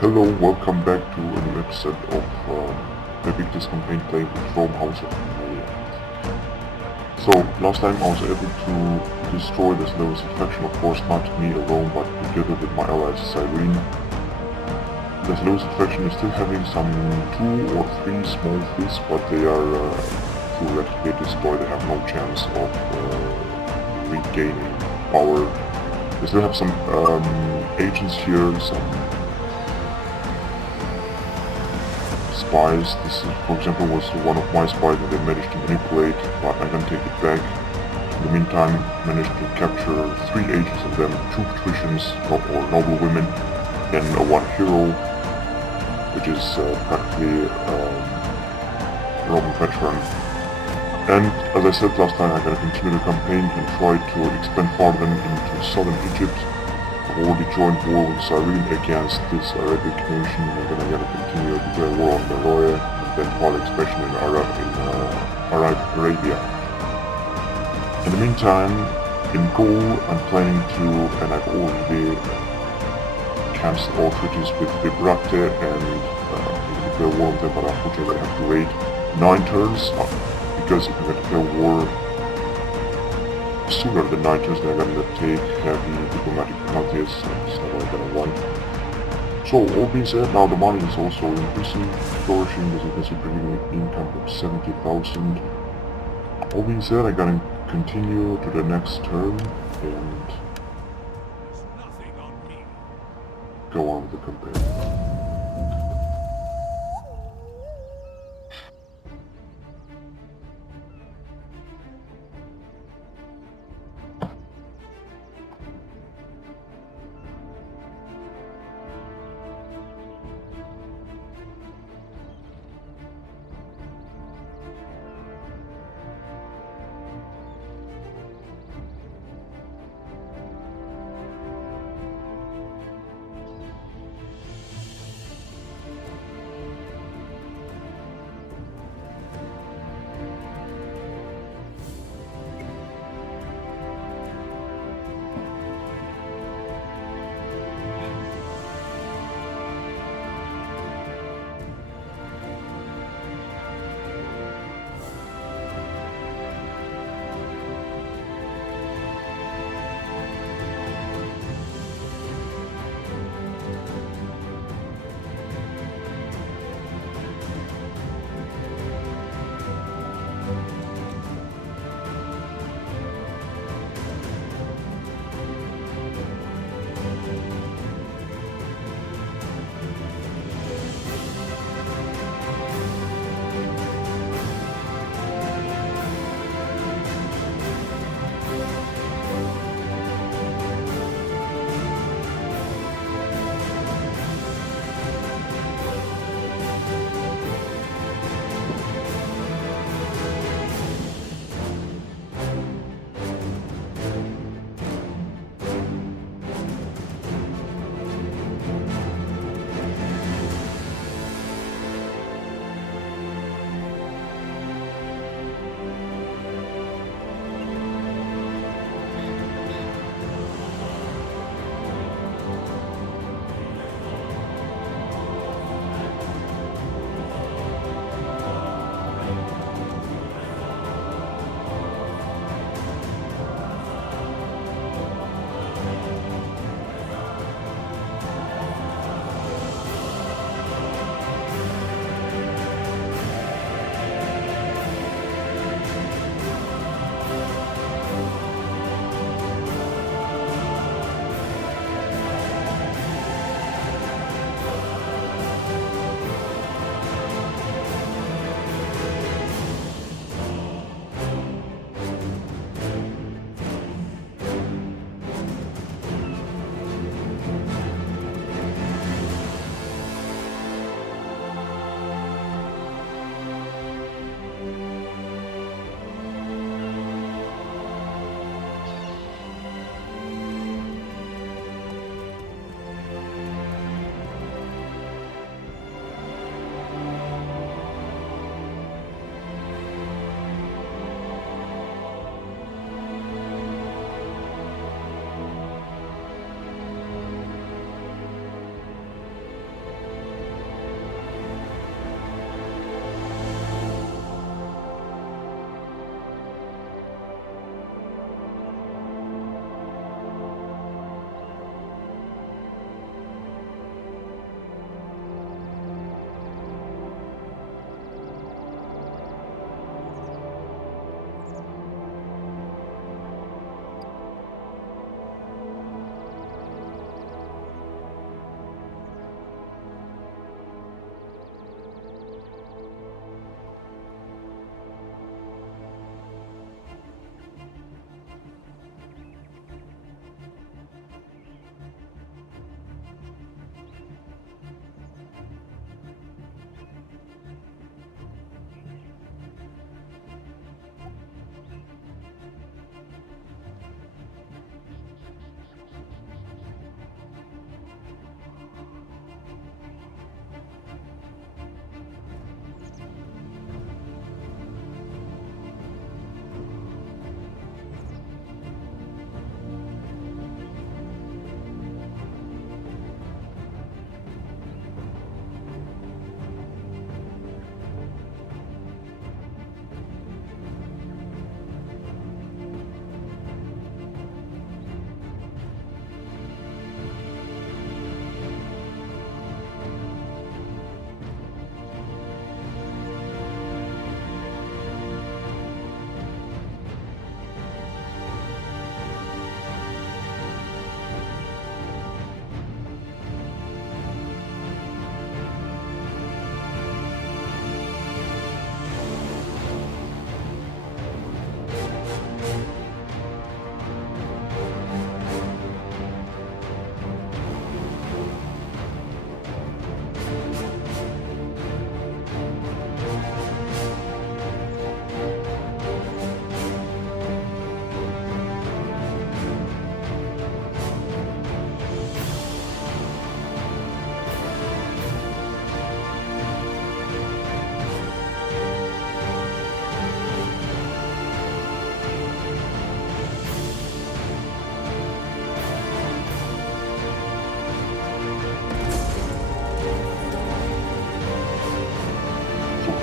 Hello, welcome back to a new episode of the Victis campaign playing with Rome House of Connelia. So, last time I was able to destroy this Lewis faction, of course not me alone, but together with my allies Cyrene. This Lewis faction is still having some 2 or 3 small fleets, but they are theoretically destroyed. They have no chance of regaining power. They still have some agents here, some spies. This, for example, was one of my spies that they managed to manipulate, but I can take it back. In the meantime, managed to capture 3 agents of them, 2 patricians or noble women, and 1 hero, which is practically a Roman veteran. And as I said last time, I'm going to continue the campaign and try to expand farther into southern Egypt. I've already joined war with Cyrene against this Arabic nation, and then I'm going to continue to declare war on Meroe, and then further expansion in Arabia. In the meantime, in Gaul, I'm planning to, and I've already cancelled all treaties with Vibrate and declare war on them, but unfortunately I have to wait 9 turns, because if I'm going to declare war sooner than 9 turns, then I'm going to take heavy diplomatic penalties, and it's not what I'm going to want. So, all being said, now the money is also increasing, flourishing, as you can see, bringing income of 70,000. All being said, I'm going to continue to the next turn and go on with the campaign.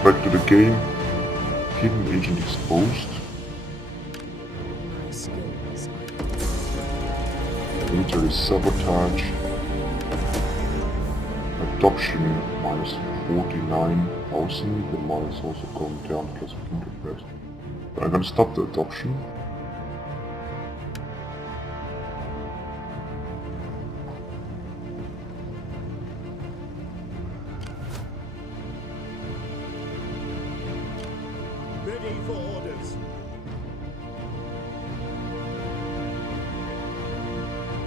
Back to the game. Hidden agent exposed. Military sabotage. Adoption minus 49,000. The money is also going down because of interest. I'm gonna stop the adoption. Ready for orders.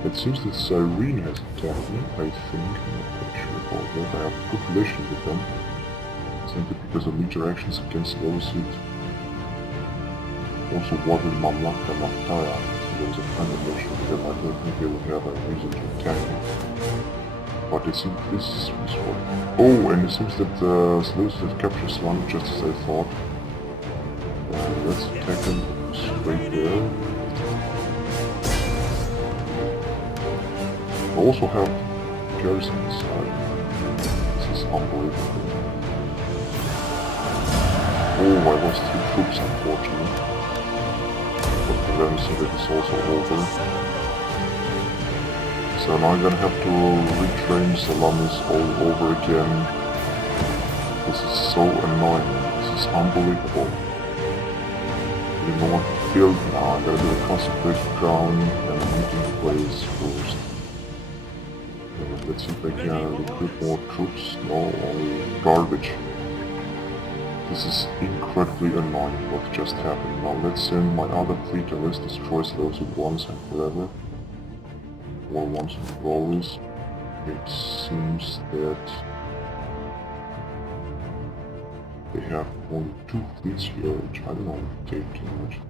It seems that Cyrene has attacked me, I think. I'm not quite sure about that. I have a good relation with them. Simply because of interactions against Lawsuit. Also Water Mamlaka Maktaya. There was a kind of relation with them. I don't think they would have a reason to attack me. But it seems this is one. Oh, and it seems that Lawsuit have captured one just as I thought. Let's attack them straight there. I also have garrison inside. This is unbelievable. Oh, I lost 2 troops unfortunately. But the Renaissance is also over. So now I'm gonna have to retrain Salamis all over again. This is so annoying. This is unbelievable. I don't know what to build now. I gotta do a consecrated ground and a meeting place first. Let's see if I can recruit more troops. No, only garbage. This is incredibly annoying what just happened. Now let's send my other fleet and let's destroy those once and forever. Or once and for always. It seems that they have only 2 fleets here, which I don't know if they too much.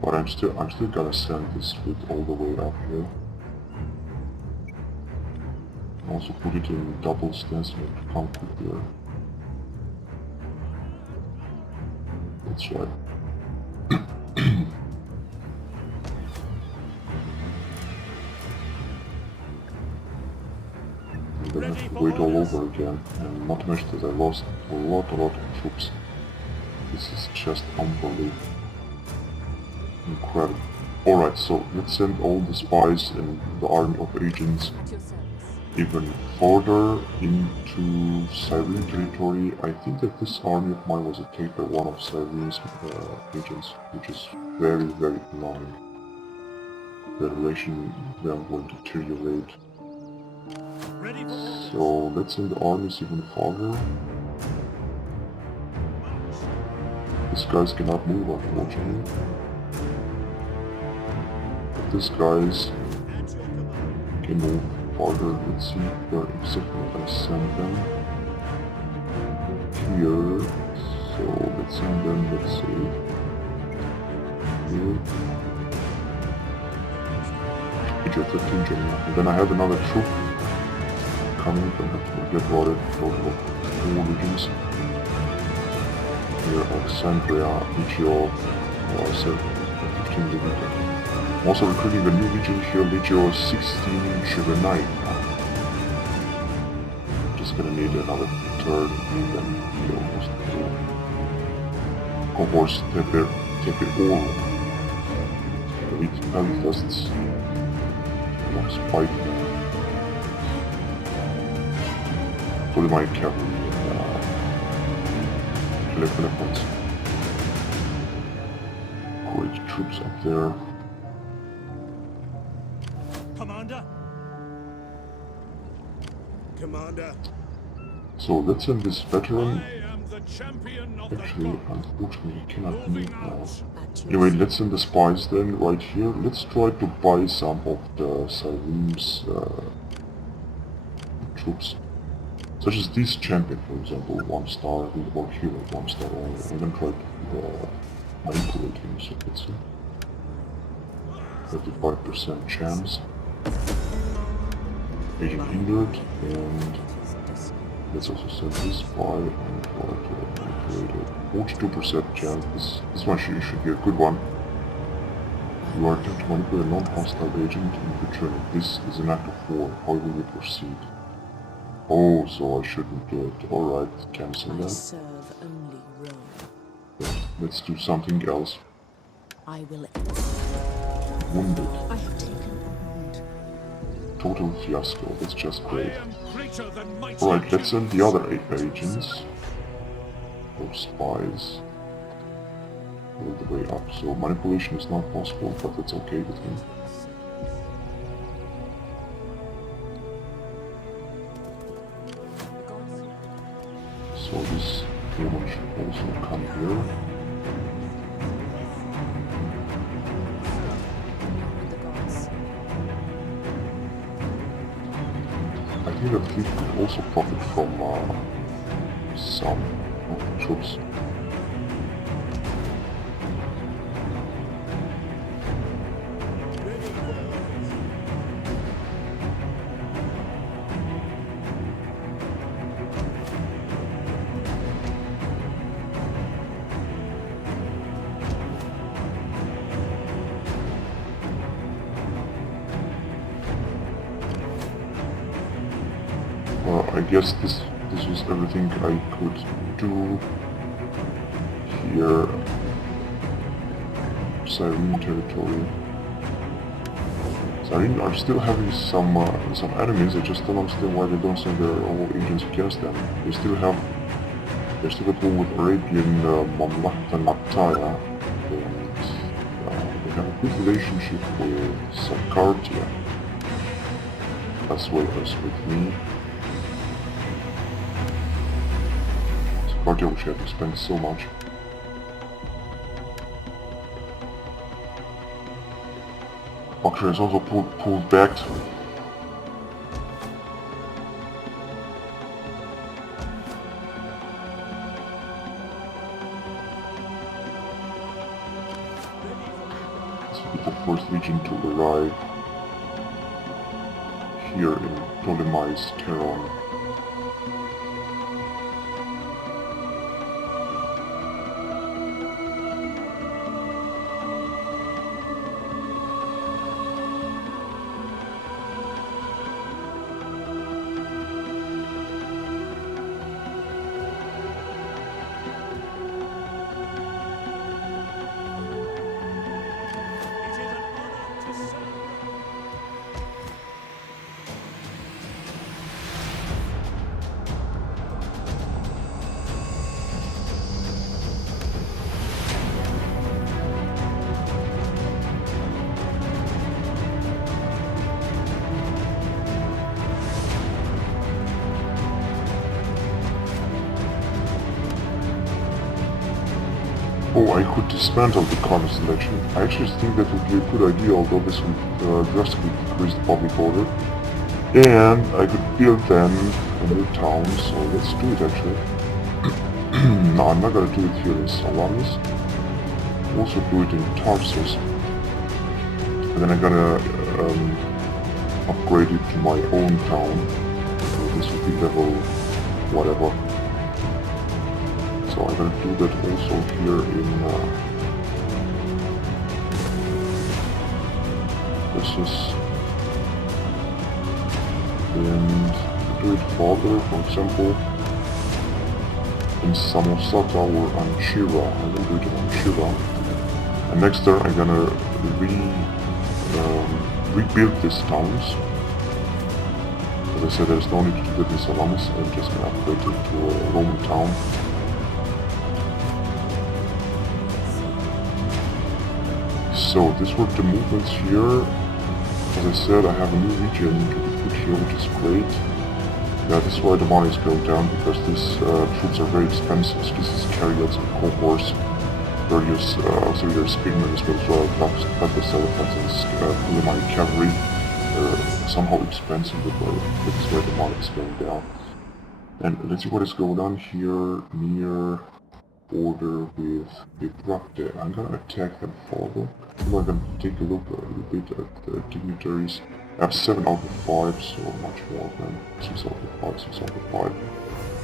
But I'm still gonna send this fleet all the way up here. Also put it in double stance to come quick there. That's right. I'm gonna have to wait all over again, and not to mention that I lost a lot of troops. This is just unbelievable. Incredible. Alright, so let's send all the spies and the army of agents even further into Cyrene territory. I think that this army of mine was attacked by one of Cyrene's agents, which is very, very annoying. The relation with them will deteriorate. So let's send the armies even farther. These guys cannot move, unfortunately. But these guys can move farther. Let's see where exactly I send them. Here. So let's send them, let's say, here. Major 15 general. And then I have another troop coming. Don't have to forget about it. Total of 4 legions. Here, Alexandria, Legio, 15 legions. I'm also recruiting the new legion here, Legio 1679. Just gonna need another turn and then be almost through. Cohorts Tepe Oro. Elite Palifasts. Long Spike. Put my cavalry and weapons. Great troops up there. Commander. So let's send this veteran. Actually, unfortunately, he cannot move now. Anyway, let's send the spies then right here. Let's try to buy some of the Cyrene's troops. Such as this champion, for example, 1 star, or hero, 1 star only. I'm gonna try to manipulate him, so let's see. 35% chance. Agent hindered, and let's also send this spy and try to manipulate it. 42% chance. This one should be a good one. You are attempting to manipulate a non-hostile agent in return. This is an act of war. How will we proceed? Oh, so I shouldn't do it. Alright, cancel I that. serve only Rome. Let's do something else. I will. Wounded. I have taken a wound. Total fiasco. That's just I great. am greater than mighty Alright, let's send the other agents. Or spies. All the way up. So manipulation is not possible, but that's okay with me. So this woman should also come here. I think that he could also profit from some of the troops. I guess this was everything I could do here. Cyrene territory. Cyrene are still having some enemies. I just don't understand why they don't send their all agents against them. They still have war with Arabian Mamlaka Naptaya, and they have a good relationship with Sakartia, as well as with me. Sakartia, which I have to spend so much. Actually, it's also pulled back. This will be the first legion to arrive here in Ptolemy's Teron. It is an honor to serve. Oh, I could dismantle the Consul selection. I actually think that would be a good idea, although this would drastically decrease the public order. And I could build then a new town, so let's do it actually. No, I'm not gonna do it here in Salamis. Also do it in Tarsus. And then I'm gonna upgrade it to my own town. So this would be level whatever. So I'm gonna do that also here in this and do it further, for example in Samosata or Anchira. I'm gonna do it in Anchira. And next turn I'm gonna rebuild these towns. As I said, there's no need to do that in Salamis. I'm just gonna upgrade it to a Roman town. So these were the movements here. As I said, I have a new region to be put here, which is great. Yeah, this is why the money is going down, because these troops are very expensive. So this is chariots and cohorts, various auxiliary spearmen as well as Victis elephants and Ptolemaic cavalry. They're somehow expensive, but this is why the money is going down. And let's see what is going on here near border with Victis. I'm gonna attack them further. I'm gonna take a look a little bit at the dignitaries. I have 7 out of 5, so much more than 6 out of 5, 6 out of 5.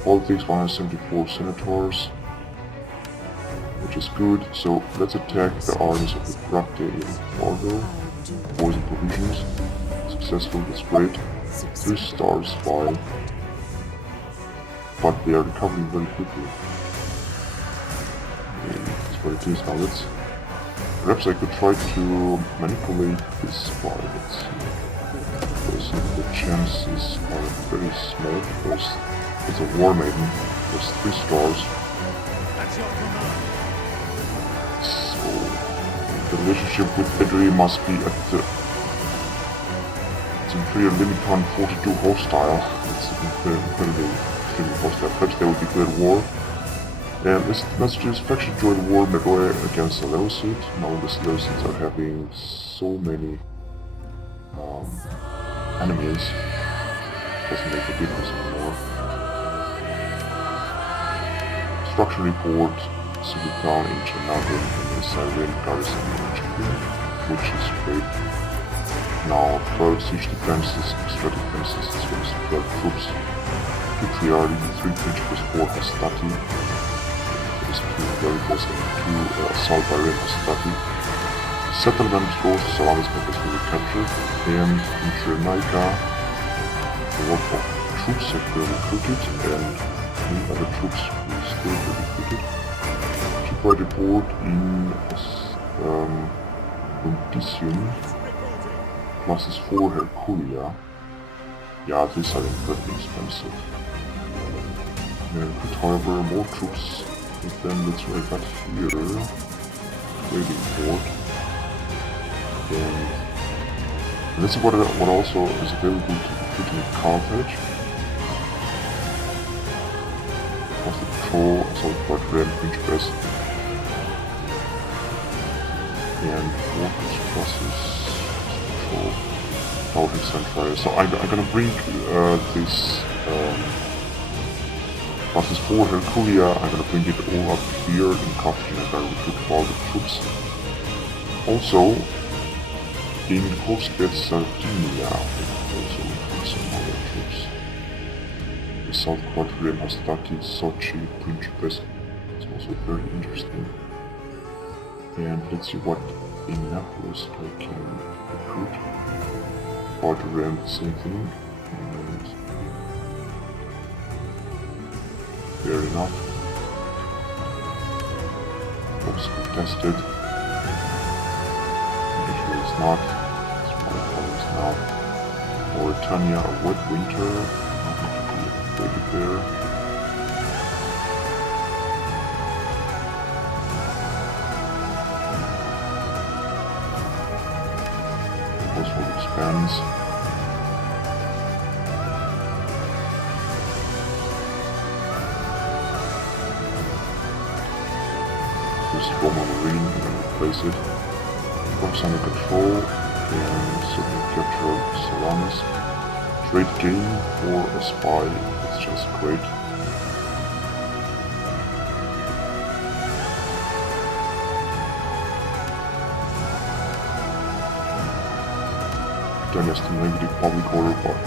Politics, 174 senators. which is good. So let's attack the arms of the Bracte in Fargo. Poison provisions. Successful, that's great. 3 stars, fine. But they are recovering very quickly. That's what it is now. Perhaps I could try to manipulate this spy. Let's see. Because the chances are very small because it's a war maiden. There's 3 stars. At your command. So the relationship with Edri must be at the Imperial limit on 42 hostile. It's incredibly hostile. Perhaps they will declare war. And let's just faction join war Megoe against the Seleucid. Now the Seleucids are having so many enemies. Doesn't make a difference anymore. Structure report, civil town in Chernobyl and the Syrian garrison in Chile, which is great. Now 12 siege defenses, extra defenses, as well as 12 troops. 2 Triardi, 3 principals, 4 Hastati. There is 2 variables and 2 assault by rail Hastati. Settlement goes to Salamis members will be captured. And in Cyrenaica, a lot of troops have been recruited and many other troops will still be recruited. Shipwright report in Lundisium. Classes 4 Herculia. Yeah, these are incredibly expensive. But however, more troops with them. That's what I got here. Waiting port. And this is what also is available to put in Carthage. Cost of patrol, assault part ram, pinch press. And workers classes. Paladin Central. So I'm gonna bring this classes 4 Herculia, I'm gonna bring it all up here in Carthage and I'm gonna recruit all the troops. Also, in Coastal Sardinia, I also recruit some other troops. The South Quadrium, Hastati, Sochi, Principes. It's also very interesting. And let's see what in Naples I can recruit. Quadrium, same thing. And fair enough. Oops, contested. Usually it's not. Smaller colors now. Mauritania, a wet winter. Nothing to be waited there. Household expands. There's Roma Marine, I'm gonna replace it. Focus under control and suddenly capture Salamis. Trade gain for a spy, it's just great. Then has the negative public order, but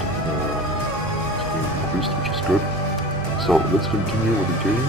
it's being increased, which is good. So let's continue with the game.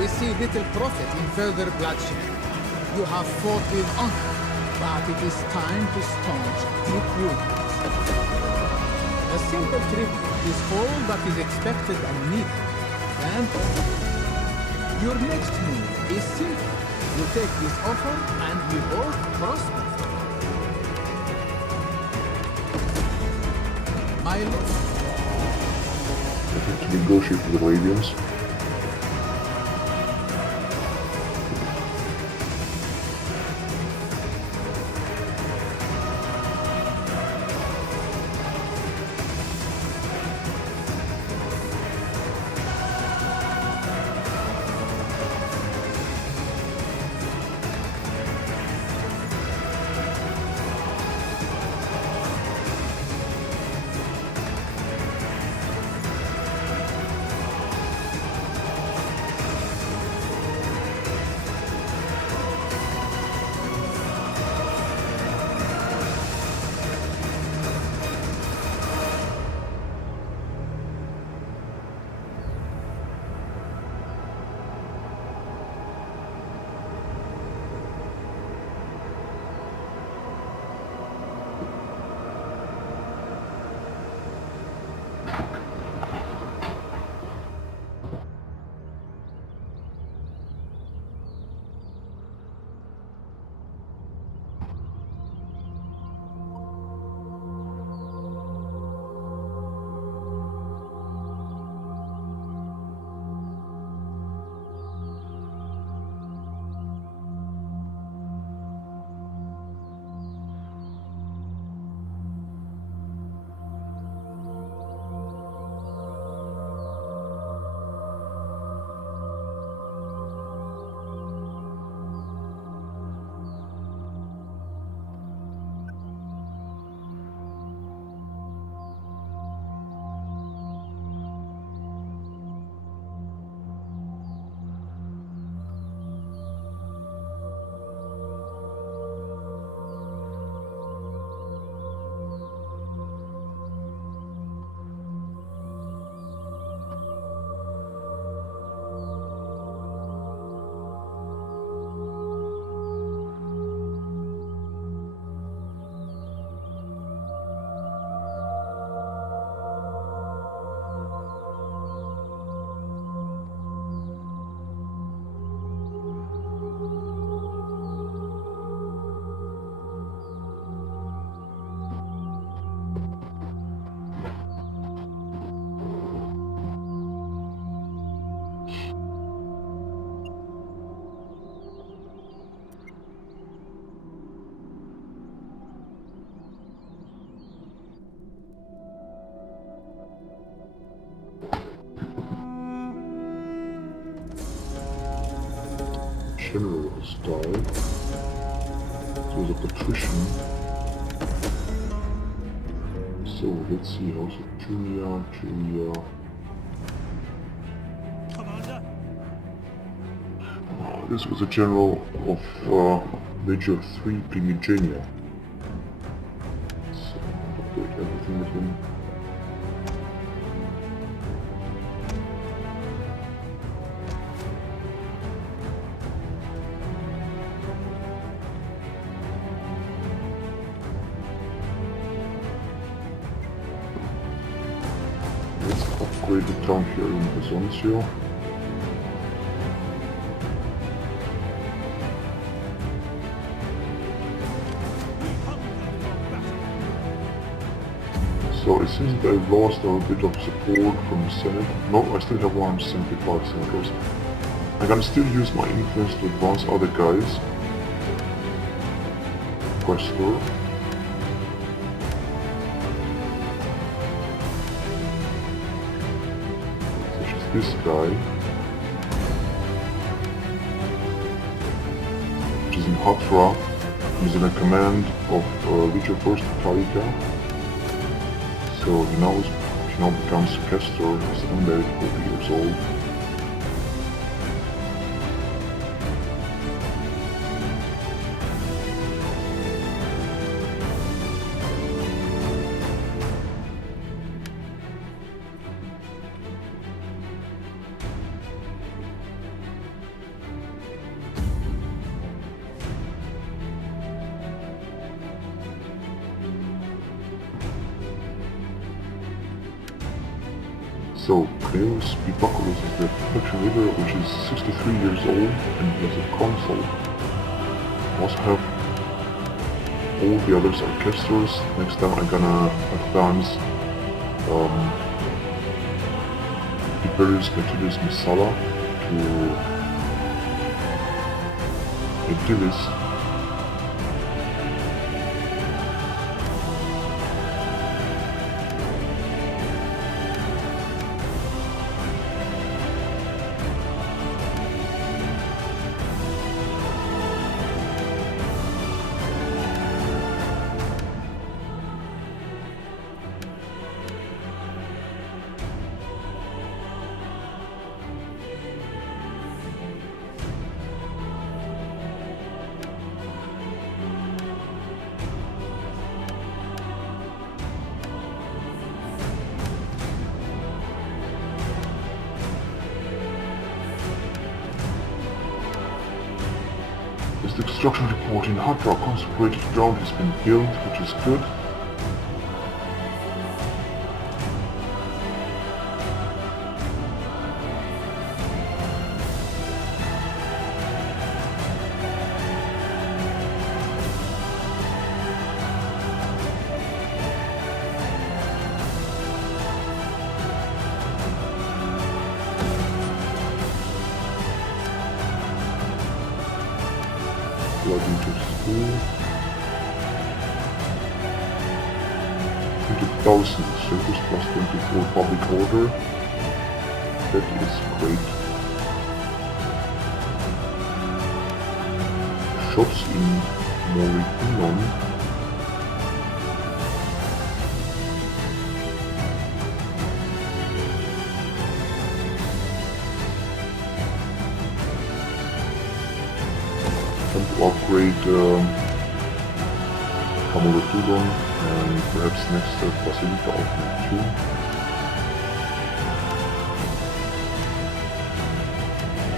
We see little profit in further bloodshed. You have fought with honor, but it is time to staunch deep wounds. A simple tribute is all that is expected and needed. And your next move is simple. You take this offer and we both prosper. My lord. I have to negotiate with the Radians. General has died. So the patrician. So let's see, how's it? Julia. Commander? This was a general of Major 3 Primigenia. So upgrade everything with him. Let's upgrade the town here in Bizancio. So it seems that I've lost a bit of support from the Senate. No, I still have 175 senators. I'm gonna still use my influence to advance other guys. Questor. Such as this guy. Which is in Hatra. He's in a command of Legion 1st Italica. So he now becomes Castor, he's unmarried, 40 years old. So, Cneus Epiculus is the faction leader, which is 63 years old, and he has a consul. Also have all the others are casters. Next time I'm gonna advance Imperius Metilius Missala to Victis. The construction report in Hatra consecrated ground has been built, which is good. Plug into school. 20,000 service plus 24 public order. That is great. Shops in Moripinon. To upgrade Kamorodudon and perhaps next Basilica of Neptune.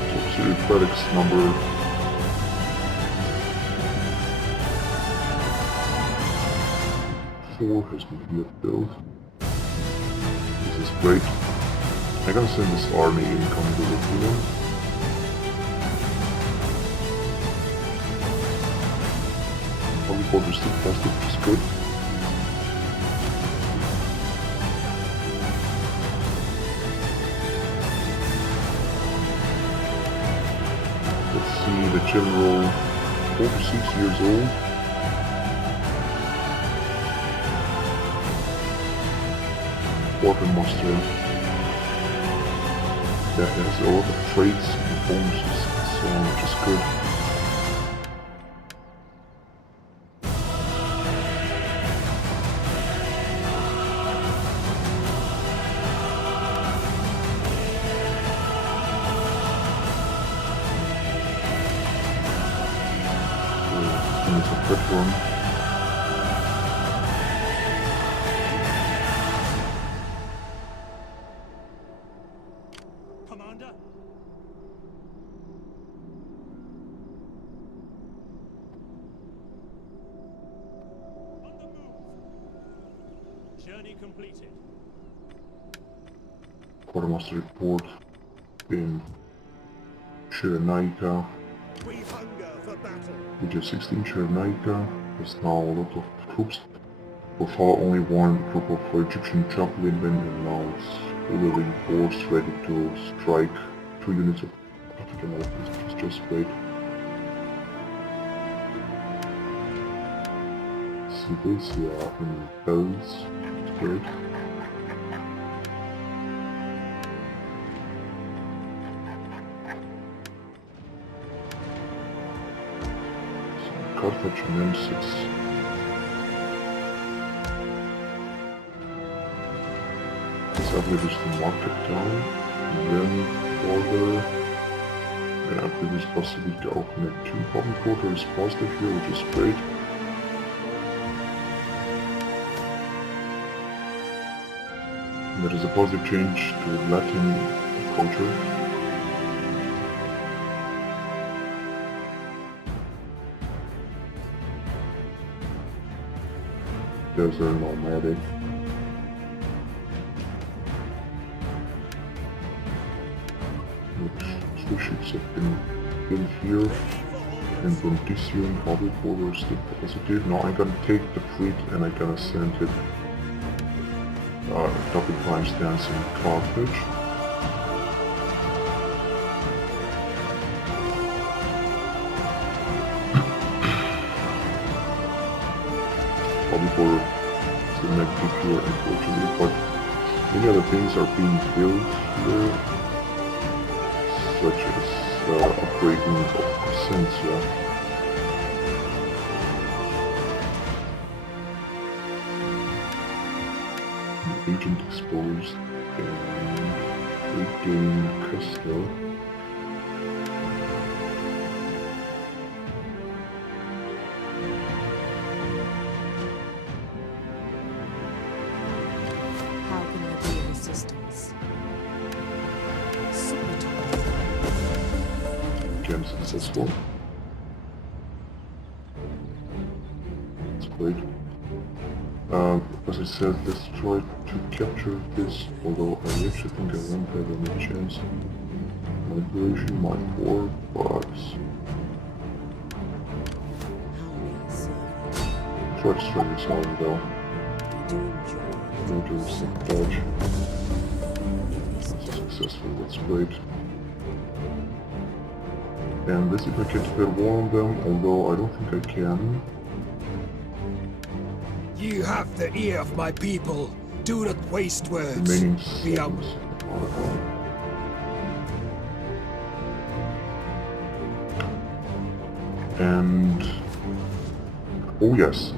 So Syriac Barracks number 4 has been here built. This is great. I'm gonna send this army in Kamorodudon. Borders still plastic, which is good. Let's see, the general, 46 years old. Quartermaster. That has a lot of traits and bonuses, so which is good. It's a quick one. Commander? On the move. Journey completed. Quartermaster report in Cyrenaica. We hunger for battle. With your 16 Cyrenaica, there's now a lot of troops. So far only one group of Egyptian chaplainmen, and now it's fully reinforced, ready to strike 2 units of African elephants, which is just great. Silesia in Bells, it's great. Carthage Nemesis. Established the market town, then border, and after this Basilica of Neptune public order is positive here, which is great. And there is a positive change to Latin culture. Those are nomadic. Two ships have been built here, and from this year in Bubble Border still positive. Now I'm gonna take the fleet and I'm gonna send it double time stance in Carthage. Bubble Border still negative here, unfortunately, but many other things are being built here, such as upgrading of Consul. Agent exposed and regain Crystal. How can I be of assistance? Sabotage. Again successful. That's great. As I said, let's try to capture this, although I actually think I won't have any chance. Manipulation might work, but How may I serve try to string this out though. you? Do enjoy. Notice the dodge. It is That's successful, that's great. And let's see if I can declare war on them, although I don't think I can. You have the ear of my people. Do not waste words. Remaining We are... seconds. And oh yes,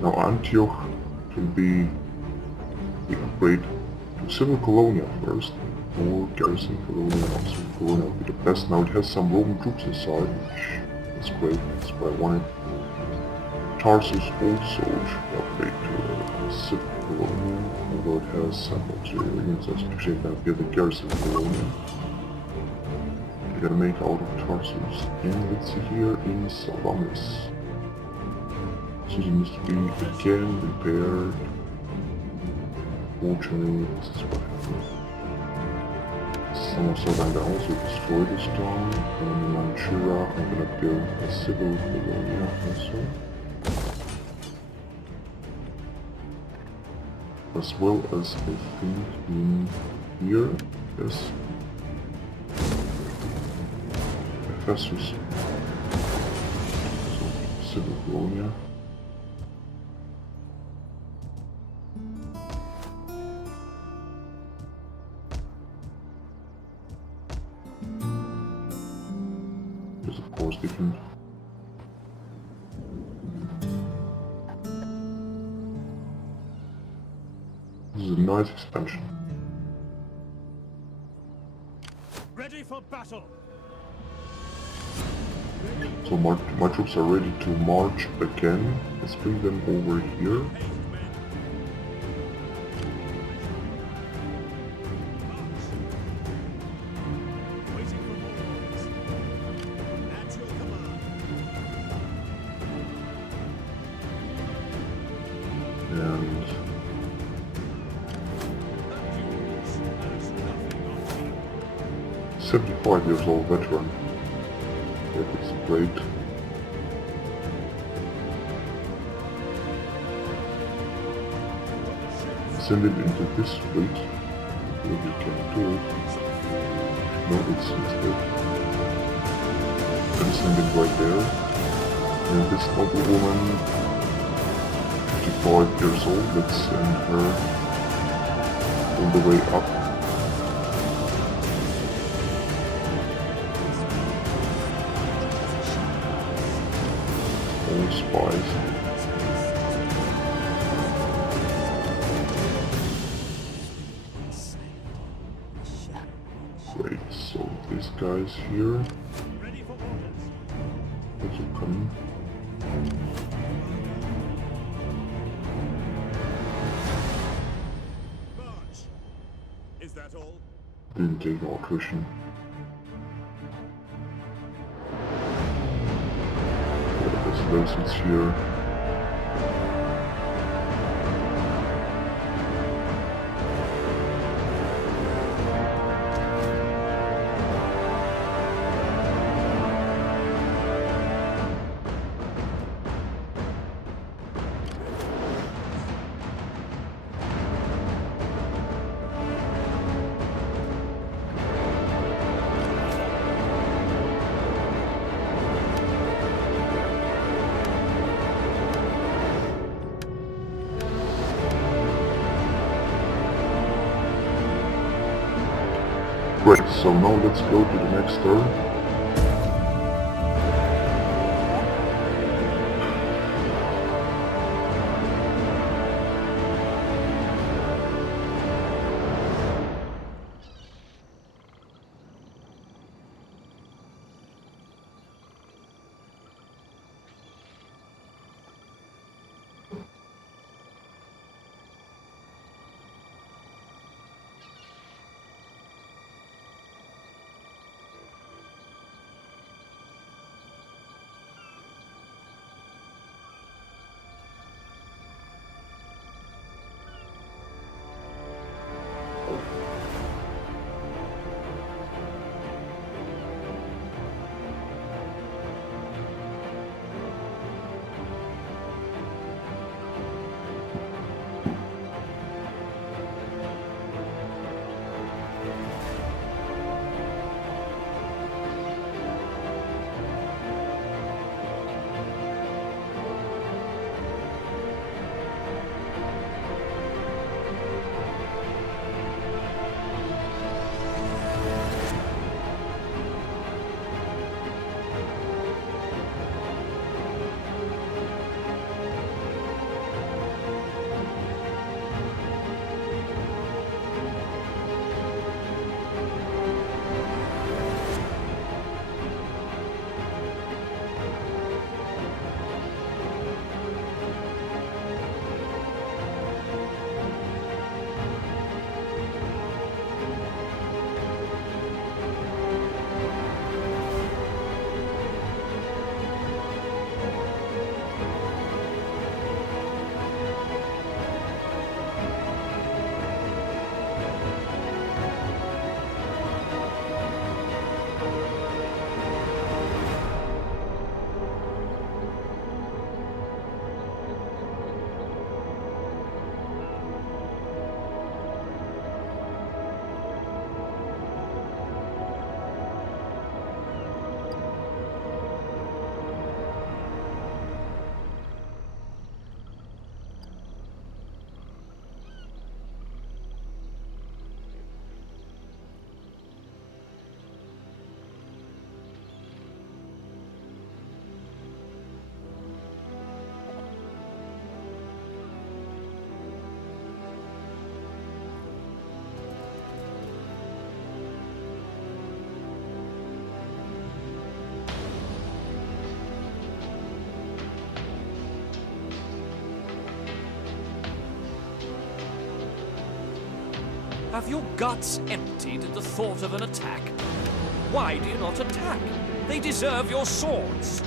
now Antioch can be the upgrade to Civil Colonia first, or Garrison Colonia, or Civil Colonia will be the best. Now it has some Roman troops inside, which is great, that's what I wanted. Tarsus also should upgrade to Civil Colonia, although it has some auxiliary units, so it's actually going to be the Garrison Colonia. We're gonna make out of Tarsus, and let's see here in Salamis. So it needs to be again repaired. Unfortunately, this is what happened. Some of Savannah also destroyed this town, and in Manchura I'm gonna build a Civil Colonia also. As well as I think in here, yes. Ephesus. So, Civil Colonia. Is of course different. This is a nice expansion. Ready for battle. So my troops are ready to march again. Let's bring them over here. Waiting for orders. At your command. And There's nothing on me. 75 years old veteran. That is great. Send it into this fleet. Maybe we can do it. No, it's dead. Let's send it right there. And this noblewoman, 55 years old, let's send her all the way up. All spies. Great, so these guys here Ready for orders. also coming. March. Is that all? Didn't take no attrition. There's it's here. So now let's go to the next turn. Have your guts emptied at the thought of an attack? Why do you not attack? They deserve your swords.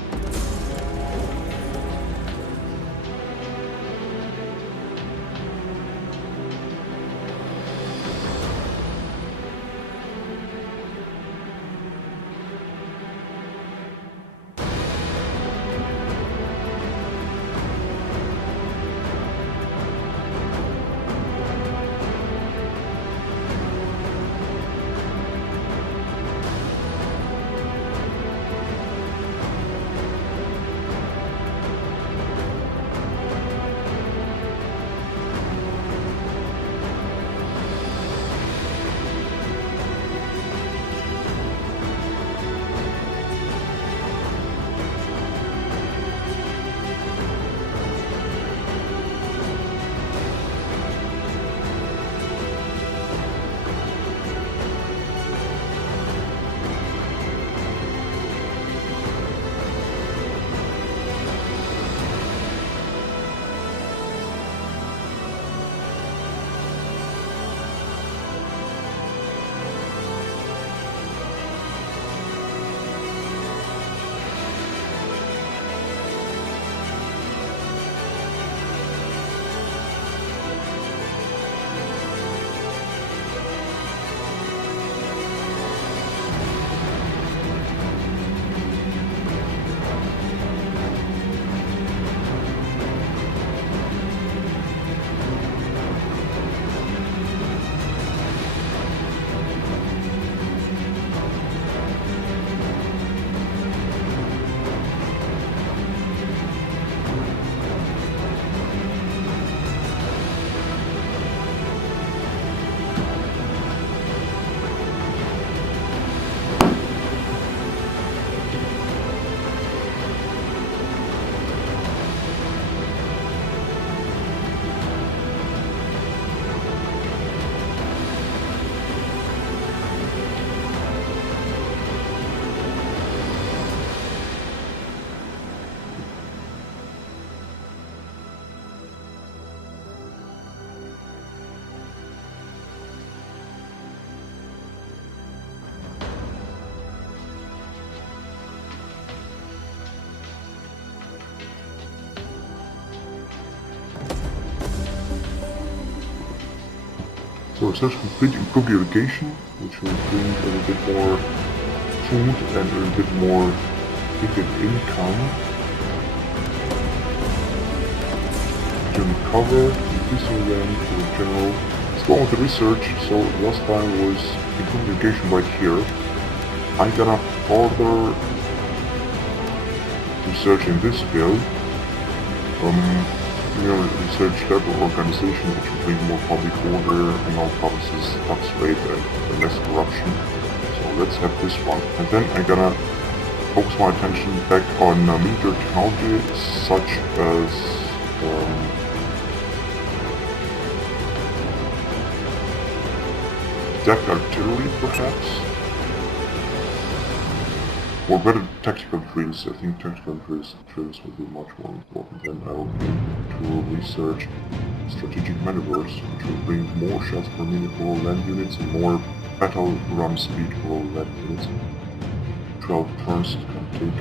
So it says complete improved irrigation, which will bring a little bit more food and a little bit more income. General cover, increasing range for general. Let's go on with the research. So last time was improved irrigation right here. I'm gonna further research in this field. Research type of organization which will bring more public order in all provinces, tax rate and less corruption. So let's have this one. And then I'm gonna focus my attention back on military technology such as deck artillery perhaps? Or better, tactical drills. I think tactical drills will be much more important. Then I will be able to research strategic maneuvers, which will bring more shots per minute for all land units and more battle run speed for all land units. 12 turns it can take.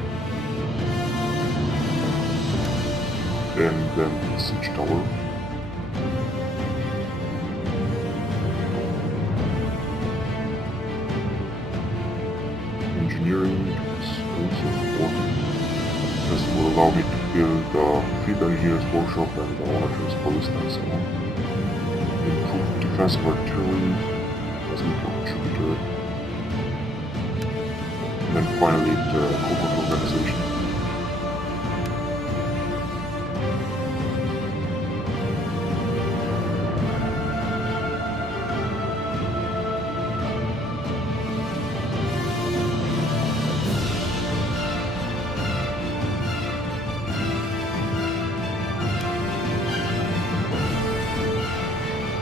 And then siege tower. Engineering is also important. This will allow me to build a field engineer's workshop and a monitor's ballista and so on. Improve defensive artillery as an contributor. And then finally the corporate organization.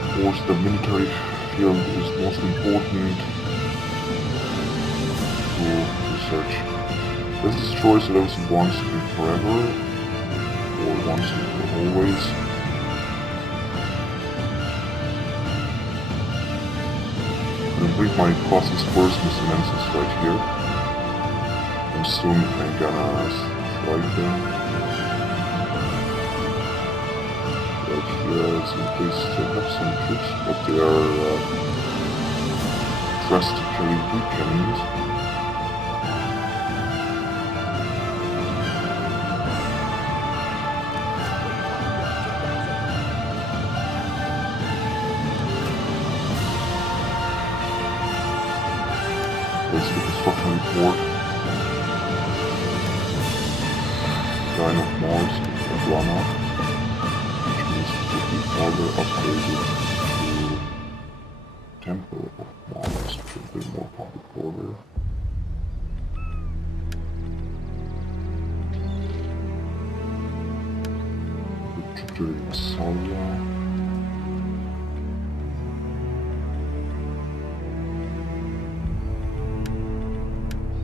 Of course, the military field is most important to research. Let's destroy levels once and forever, or once and for always. I'm gonna bring my classes first miscellaneous right here, and soon I'm gonna strike them. In case they have some troops, but they are drastically weakened. Let's do the construction report. Line of Mars, Atlanta. Further upgraded to Temple of Mars, which will bring more public order. Jupiter in Massalia.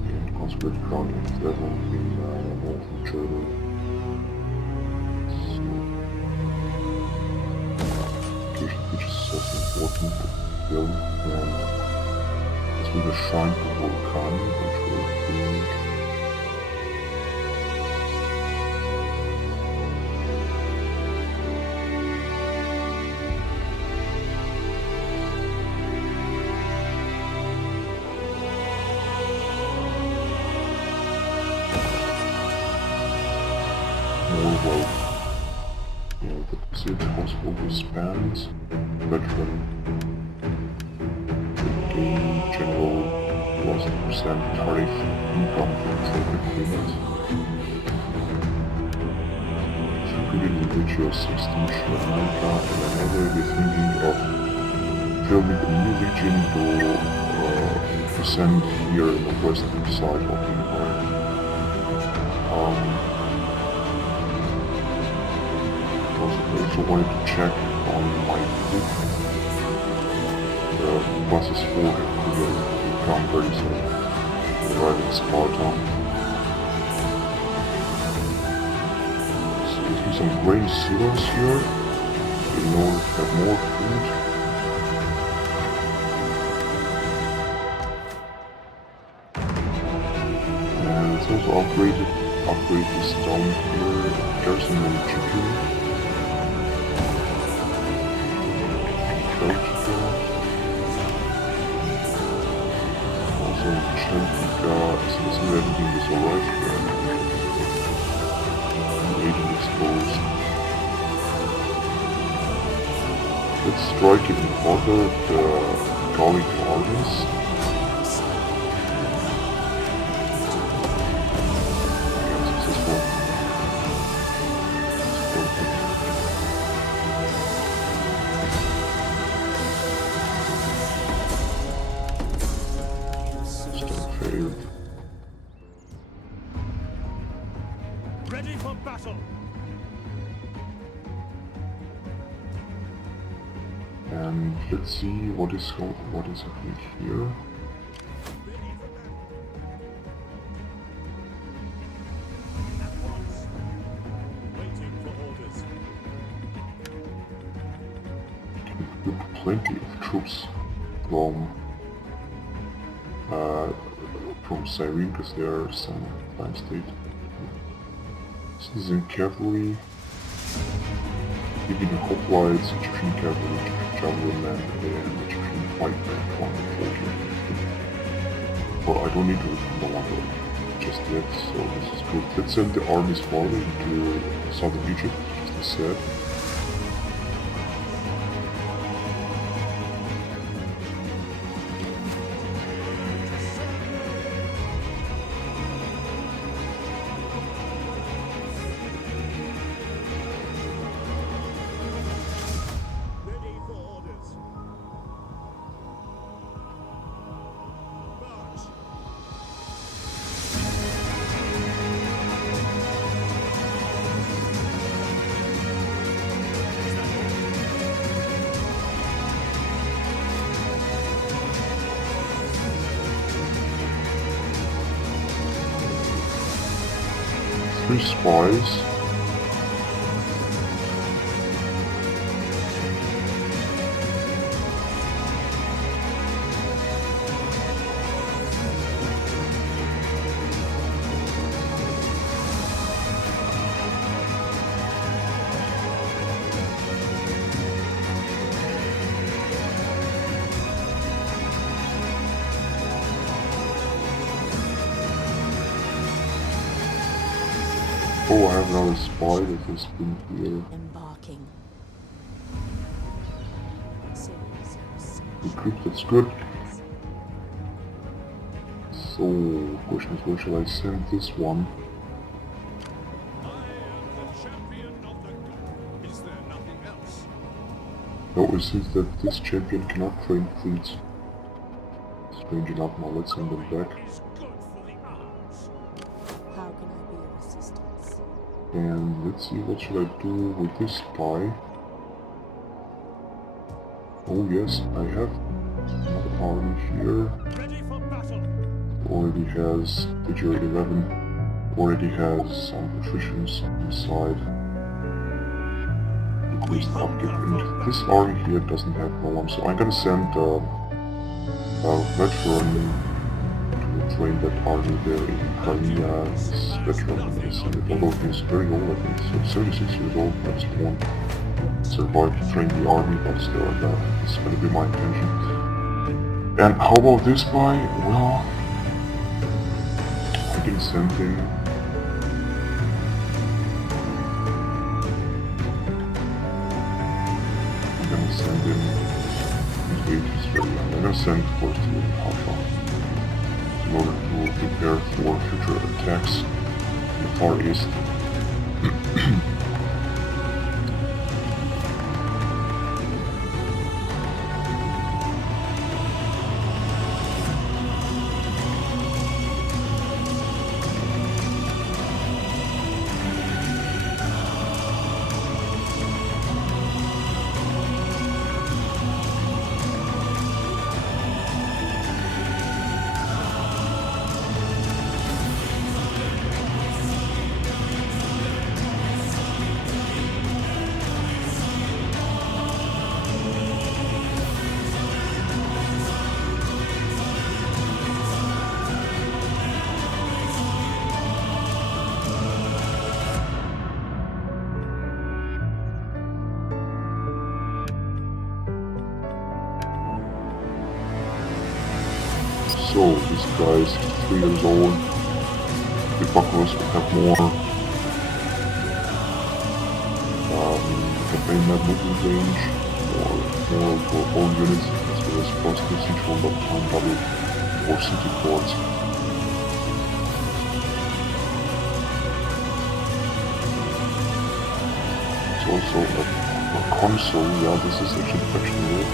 And consecrated ground of Devon in northern Germany. Which is so important to build, and this will be a shrine to Volcan, which will bring more wealth. The Pursuit household expands, veteran, gain general +% tariff income from trade agreement. Secreted individuals extinction of America, and another we're thinking of building a new region to present here in the western side of the empire. I also wanted to check on my fleet. The buses for will come very soon. They arrive in Sparta. So let's do some grain silos here in order to have more food. And let's also upgrade this down here, garrison and chicken. everything is alright here. Agent exposed. Let's strike even harder the Gallic armies. Yeah, successful. Still failed. Ready for battle! And let's see what is happening here. At once. Waiting for orders. With plenty of troops from Cyrene, because there are some time state. Citizen cavalry, even hoplites, Egyptian cavalry, javelin and Egyptian fight band 140. Well, I don't need to no longer just yet, so this is good. Let's send the armies farther into southern Egypt, just as said. Ready for orders. March. Three spies. Oh, I have another spy that has been here. Embarking. Recruit, that's good. So, question is, where shall I send this one? I am the champion of the god. Is there nothing else? No, it seems that this champion cannot train fleets. Strange enough, now let's send them back. Is good for the arms. How can I be of assistance? And let's see, what should I do with this spy? Oh yes, I have another army here. Ready for battle. Already has the J11. Already has some proficiency inside. Increased upkeep. And this army here doesn't have one, so I'm gonna send a veteran to train that army there in Cornelia. This veteran is, although he's very old, I think, so 76 years old, that's one. Survived to train the army, but still, it's gonna be my intention. And how about this guy? Well, I can send him. I'm gonna send him. His age is very young. I'm gonna send, of course, to Pasha in order to prepare for future attacks in the Far East. guys, 3 years old. The bucklers will have more campaign map movement range, more for all units, as well as faster siege from time double or city ports. It's also a Consul, yeah, this is actually faction unit.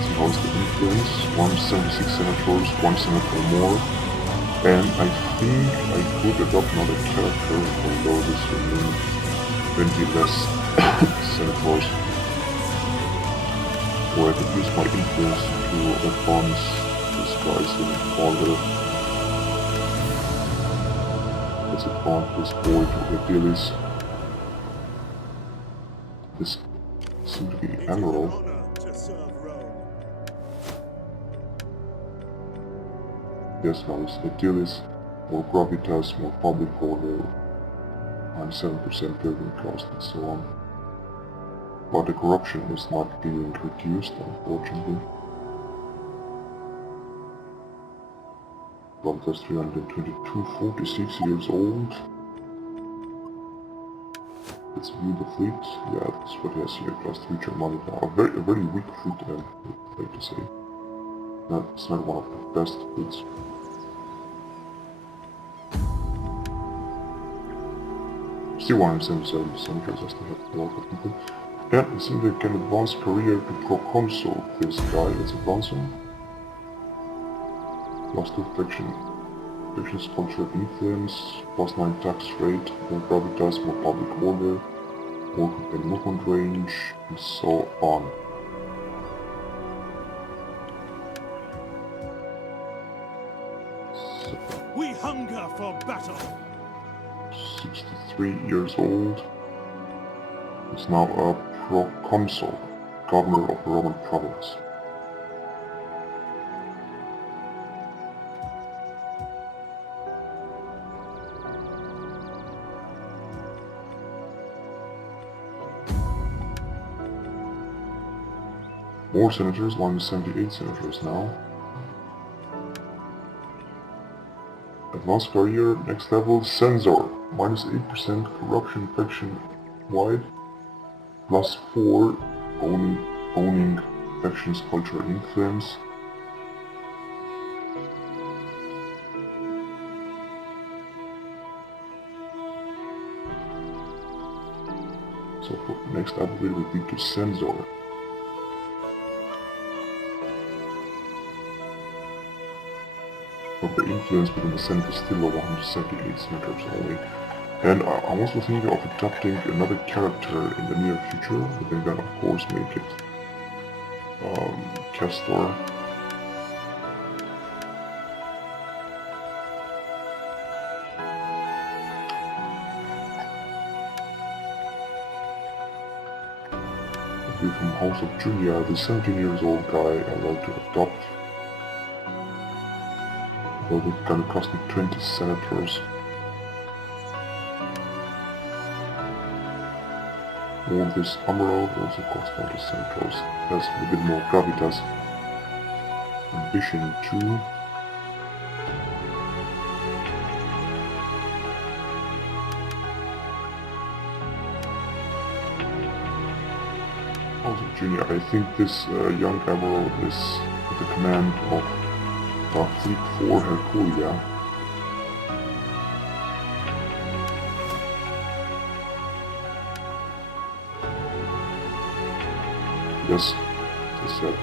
See how's the influence, 176 senators, 1 senator more. And I think I could adopt another character, although this will mean 20 less senators. Or I could use my influence to advance these guys in order. Let's advance this boy to Victis. This seems to be Emerald. honor to serve Rome. Yes, now it's Victis, more gravitas, more public order, and 7% building cost and so on. But the corruption is not being reduced, unfortunately. Plus 322, 46 years old. Let's view the fleet. Yeah, that's what he has here, plus future money now. A very weak fleet, I'd like to say. It's not one of the best fleets. Still 177 senators, I still have a lot of people. Yeah, it seems they can advance career to pro-consul. This guy, let's advance him. Plus 2 factions culture influence, plus 9 tax rate, more gravitas, more public order, more campaign movement range, and so on. We hunger for battle. 63 years old. Is now a pro-consul, governor of the Roman province. More senators, 178 senators now. Advanced career, next level, censor, minus 8% corruption faction wide, plus 4 owning factions culture influence. So for next upgrade would be to censor. But the influence within the Senate is still 178 senators only. And I'm also thinking of adopting another character in the near future, but then of course make it Castor. From House of Julia, the 17 years old guy I like to adopt. Well, it's gonna cost me 20 senators. All this Emerald also costs 20 senators. Has a bit more gravitas. Ambition 2. Also Junior, I think this young Emerald is at the command of Fleet 4 Herculia. Yes, as I said.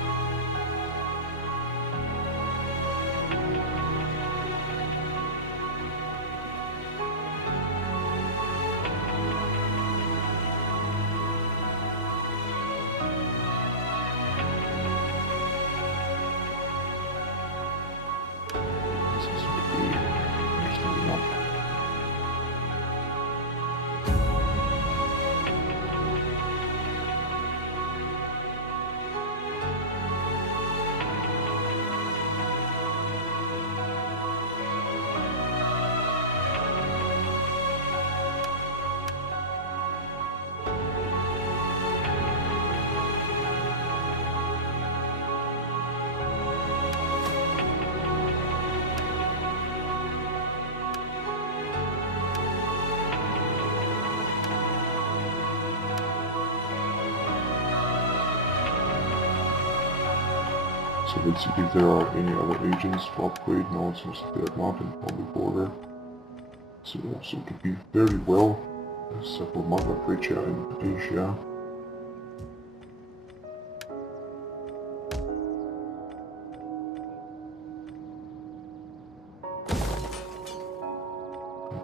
So let's see if there are any other agents to upgrade. Now it seems they are not in public order. So also to be very well. Several mother creature in Asia.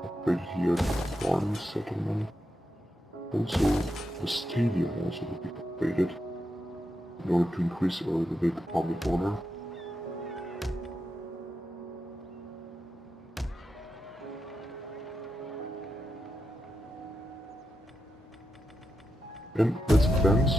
Upgraded here to foreign settlement. Also the stadium also will be upgraded in order to increase a little bit the public order. And let's advance.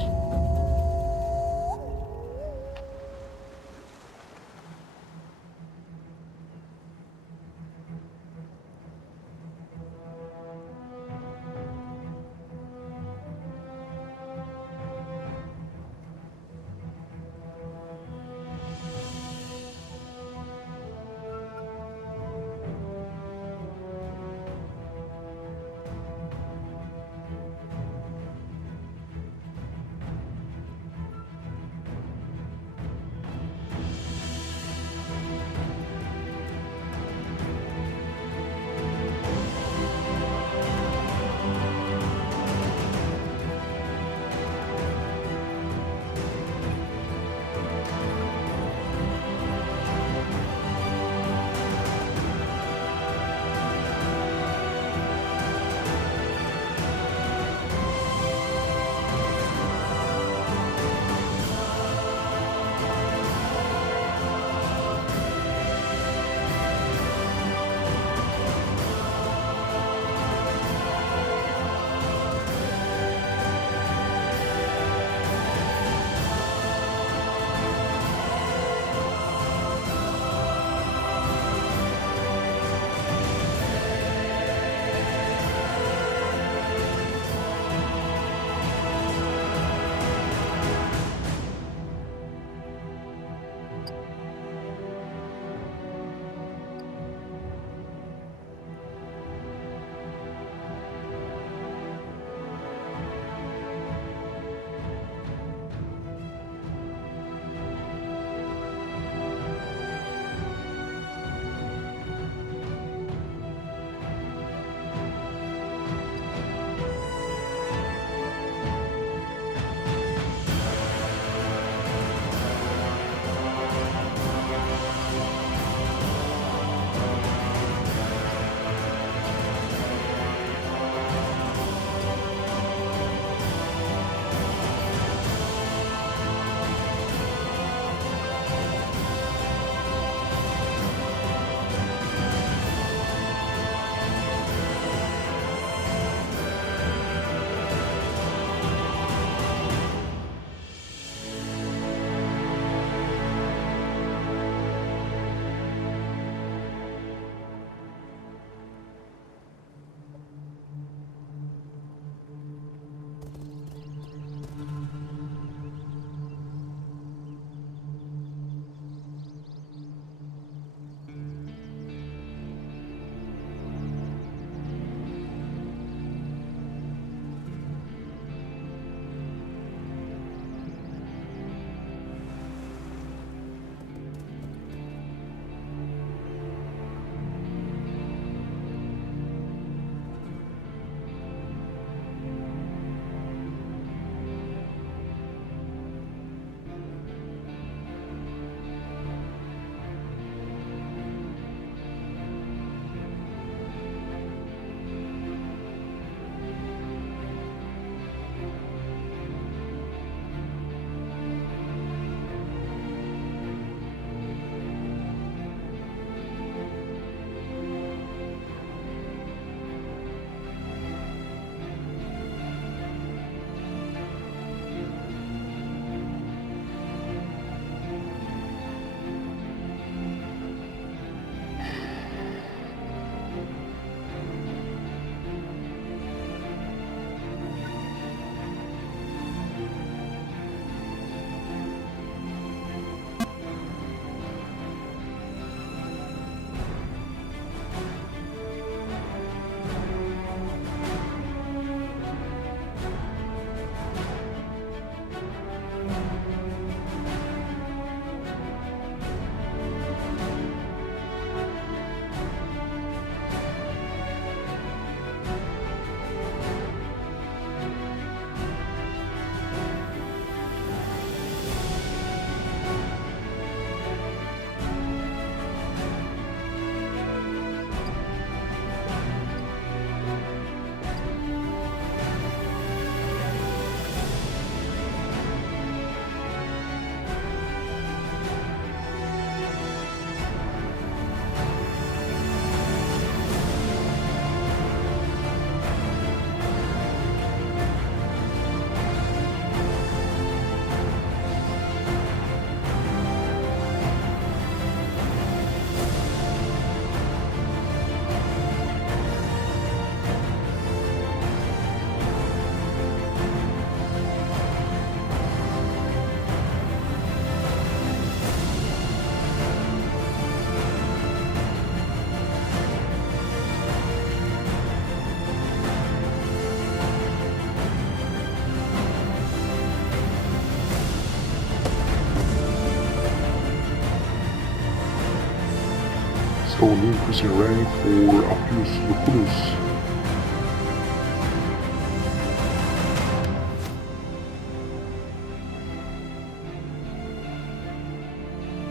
So new increasing rank for Appius Lucullus.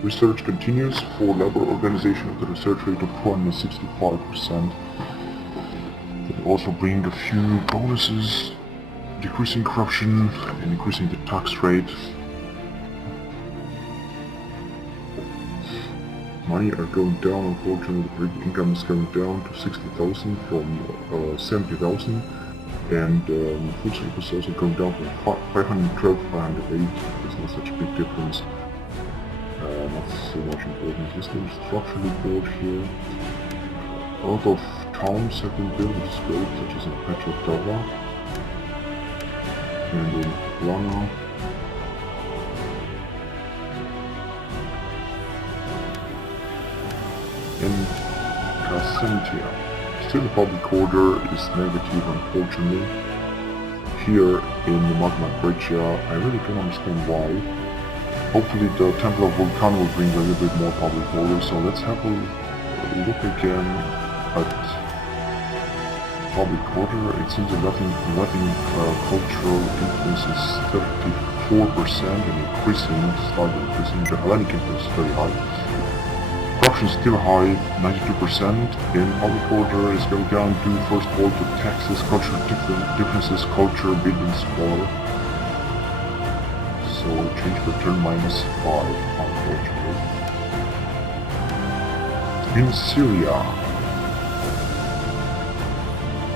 Research continues for labor organization of the research rate of 265%. They also bring a few bonuses, decreasing corruption and increasing the tax rate. Money are going down, unfortunately. The per income is going down to 60,000 from 70,000, and food service is also going down from 512 to 508. There's not such a big difference. Not so much important. This is structure report here. A lot of towns have been built, which is great, such as in Petrodava and in Lana. In Casentia. Still the public order is negative, unfortunately. Here in the Magna Graecia, I really don't understand why. Hopefully the Temple of Vulcan will bring a little bit more public order, so let's have a look again at public order. It seems that Latin cultural influence is 34% and increasing, slightly increasing. The Hellenic influence is very high. Corruption is still high, 92%. In public order is going down due first of all to taxes, cultural differences, culture, building smaller. So change return -5, unfortunately. In Syria,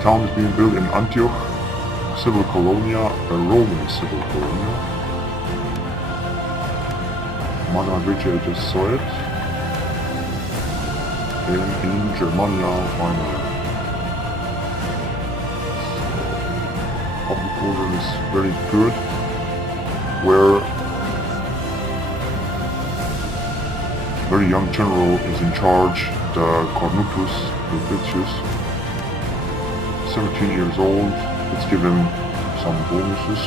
town is being built in Antioch, civil colonia, a Roman civil colonia. Magna Graecia, I just saw it. And in Germania, finally. Public order is very good, where a very young general is in charge, the Cornutus, the Victis, 17 years old. Let's give him some bonuses.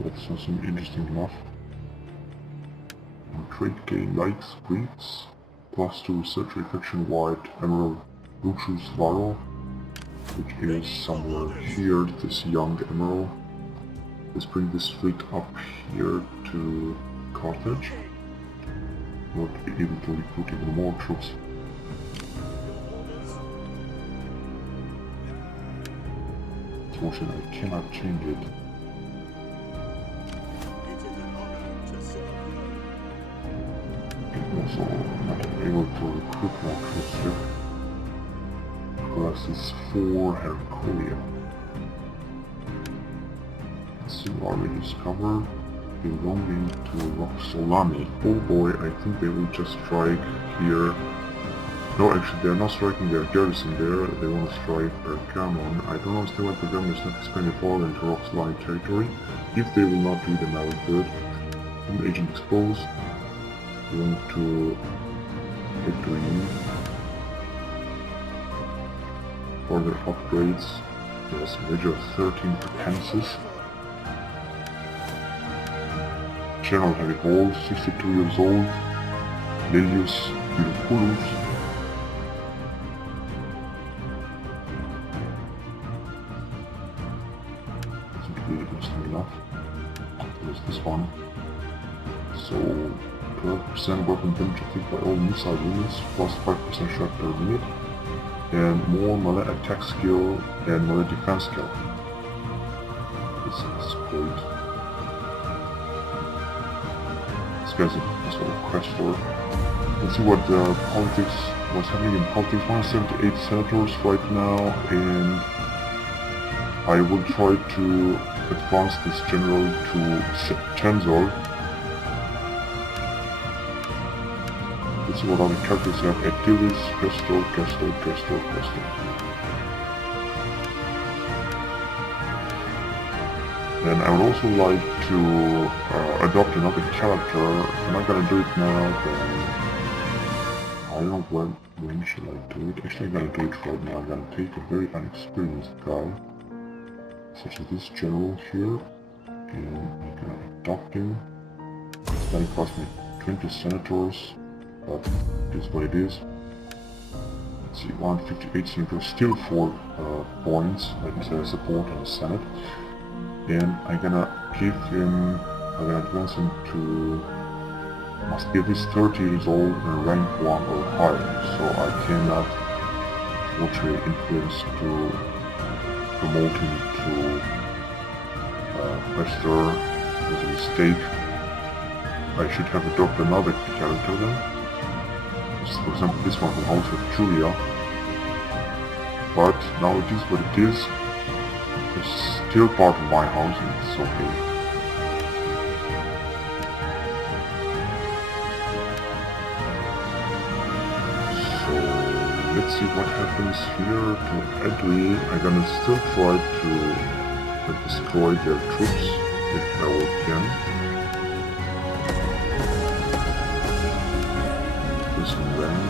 That's something interesting enough. Trade gain likes Greeks, +2 research infection wide emerald Lucius Varro, which is somewhere here, this young emerald. Let's bring this fleet up here to Carthage. Not be able to recruit even more troops. Unfortunately, I cannot change it. I'm also not able to recruit more troops here. Because it's for Herculia. Let's see what we discover. Belonging to Roxolani. Oh boy, I think they will just strike here. No, actually they're not striking their garrison there, they want to strike Pergamon. I don't understand why Pergamon is not expanded farther into Roxolani territory. If they will not do, then I will do it. New agent exposed. Going to Victory. Further upgrades. Yes, major 13 Arkansas. General Heavy Ball, 62 years old. Lilius Virculus. Doesn't really interesting enough. There's this one. So 12% weapon damage attack by all missile units, plus 5% shot per minute. And more melee attack skill and melee defense skill. This is great. This guy's a sort of quest for. Let's see what what's happening in politics. 178 senators right now, and I will try to advance this general to Tensor. Let's see what other characters have. Achilles, Castor. And I would also like to adopt another character. I'm not gonna do it now, but I don't know when should I do it. Actually, I'm gonna do it right now. I'm gonna take a very unexperienced guy, such as this general here, and I'm gonna docking. It's gonna cost me 20 senators, but it is what it is. Let's see, 158 senators, still 4 points, like I said, support in the Senate. And I'm gonna advance him to, must be at least 30 years old and rank 1 or higher, so I cannot actually influence to promote him to Master. It was a mistake. I should have adopted another character then. For example, this one from House of Julia. But now it is what it is. It's still part of my house and it's okay. So let's see what happens here to Edley. I'm gonna still try to destroy their troops if I can. Some rank.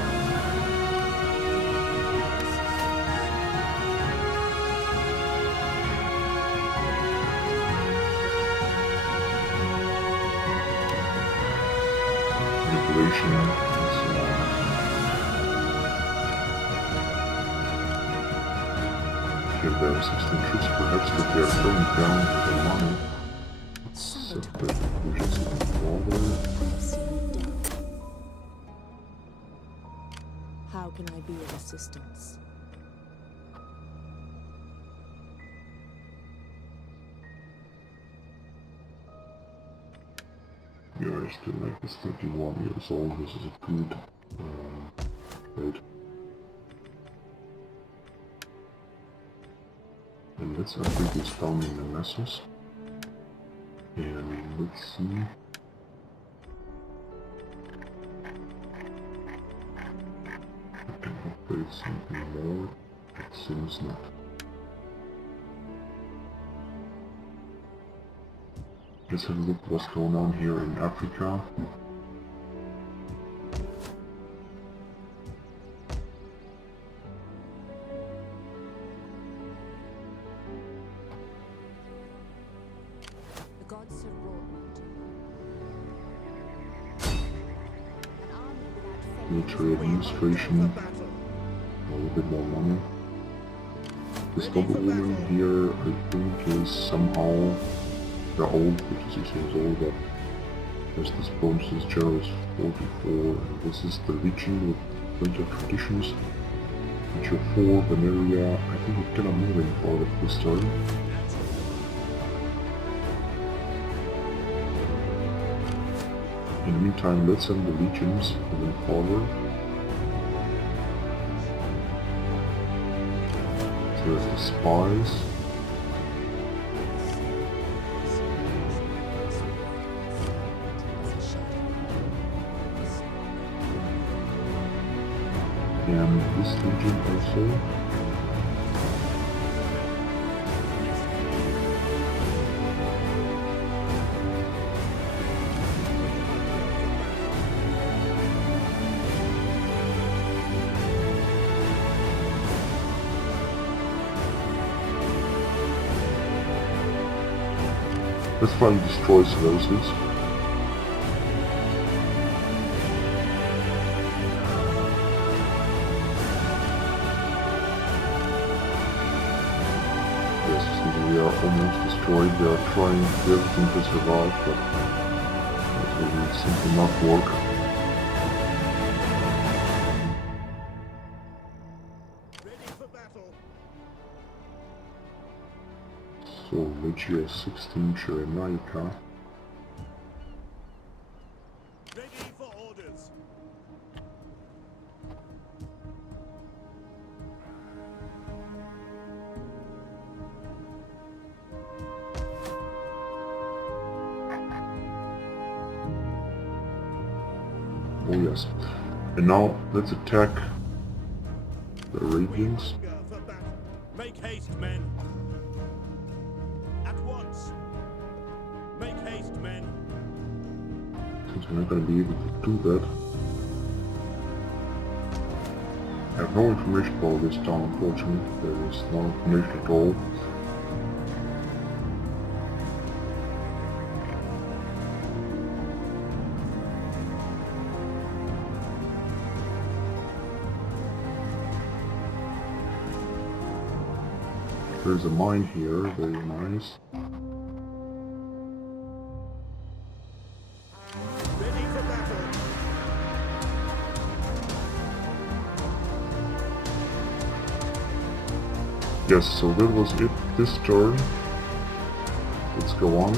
Manipulation and so on. Here there are 16 troops, perhaps that they are throwing down the money. So that we just forward. How can I be of assistance? Yeah, I still like this 31 years old. This is a good rate. And let's upgrade this founding the vessels. And let's see. I can upgrade something more. It seems not. Let's have a look what's going on here in Africa. The gods have brought me to you. An army without faith. Military administration. A little bit more money. This noblewoman here, I think, is somehow they're old, 56 years old, but there's this bonuses, Gerald is 44, and this is the Legion with plenty of traditions. Feature 4, Connelia, I think we're gonna move in part of this turn. In the meantime, let's send the legions moving forward. So there's the spies. And this legion also. Let's finally destroy Seleucus. We are almost destroyed. They are trying everything to survive, but it will simply not work. Ready for battle. So, Legio 16 Cyrenaica. Ready for orders. Oh yes. And now let's attack the Arabians. Hunger for battle. Make haste, men. At once. Make haste, men. Since we're not going to be able to do that. I have no information about this town, unfortunately. There is no information at all. There's a mine here, very nice. Ready for battle. Yes, so that was it this turn. Let's go on.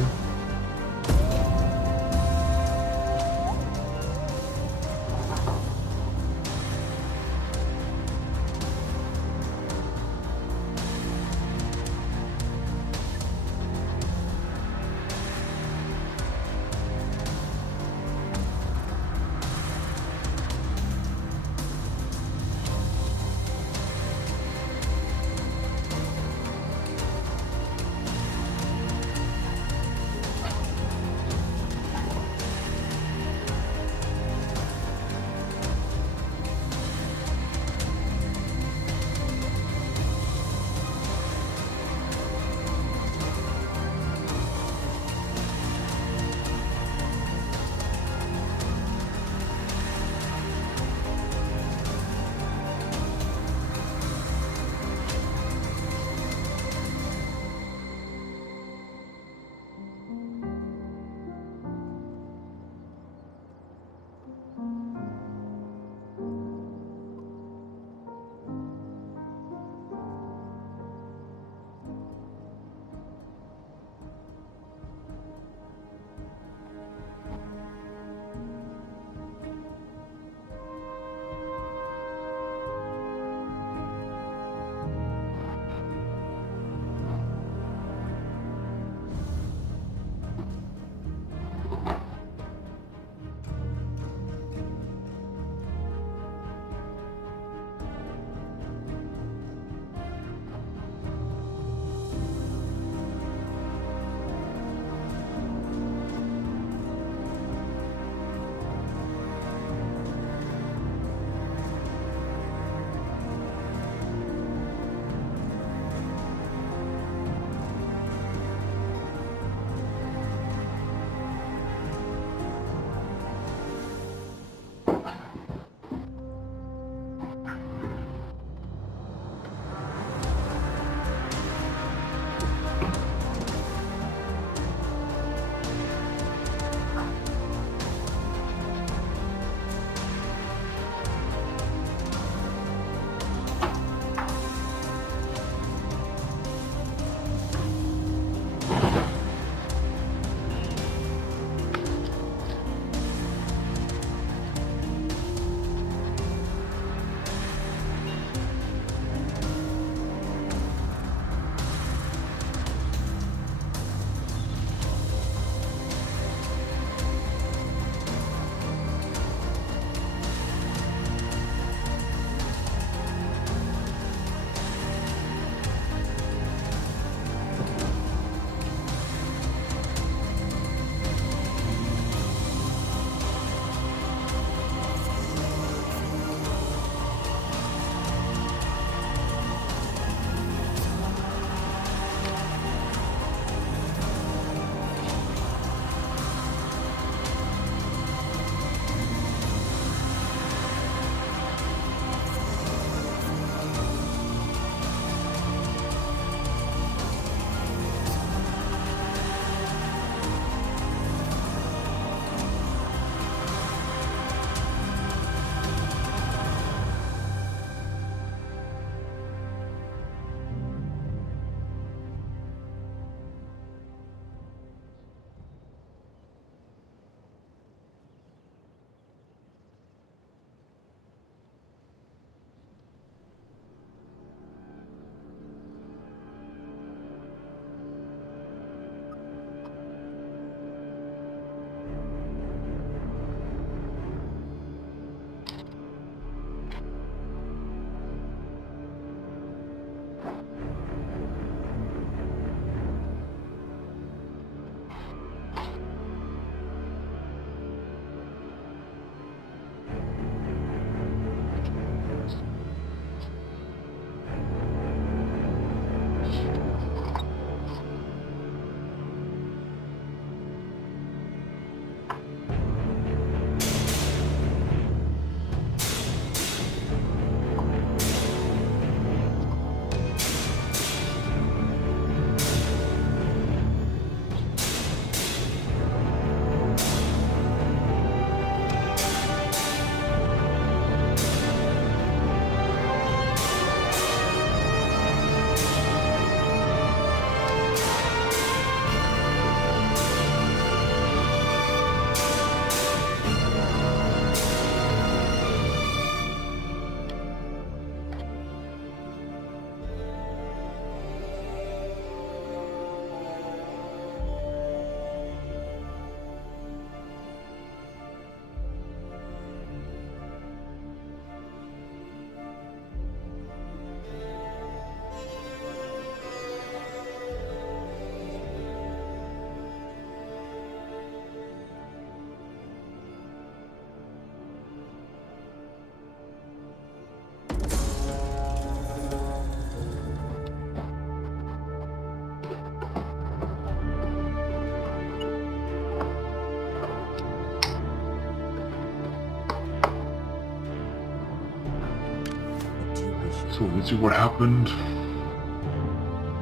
So let's see what happened.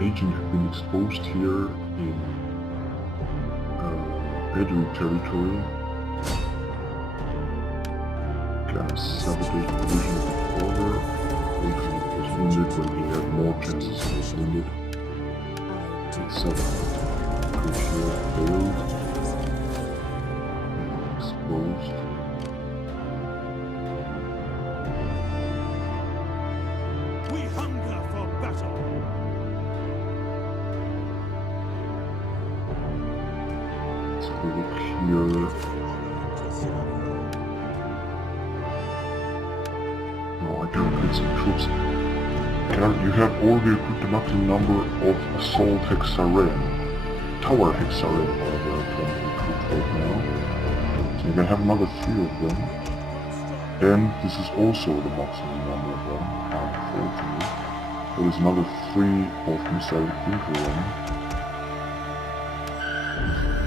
Agent have been exposed here in Adri territory. Gas sabotage provision of the order. Agent was wounded when he had more chances of being wounded. Sabotage crucial failed. Exposed. We hunger for battle. Let's have a look here. No, I can recruit some troops. You have already recruited the maximum number of assault hexaren. Tower hexaren are the recruit right now. So you can have another 3 of them. And this is also the maximum number of them, unfortunately. There is another 3 of missile incl.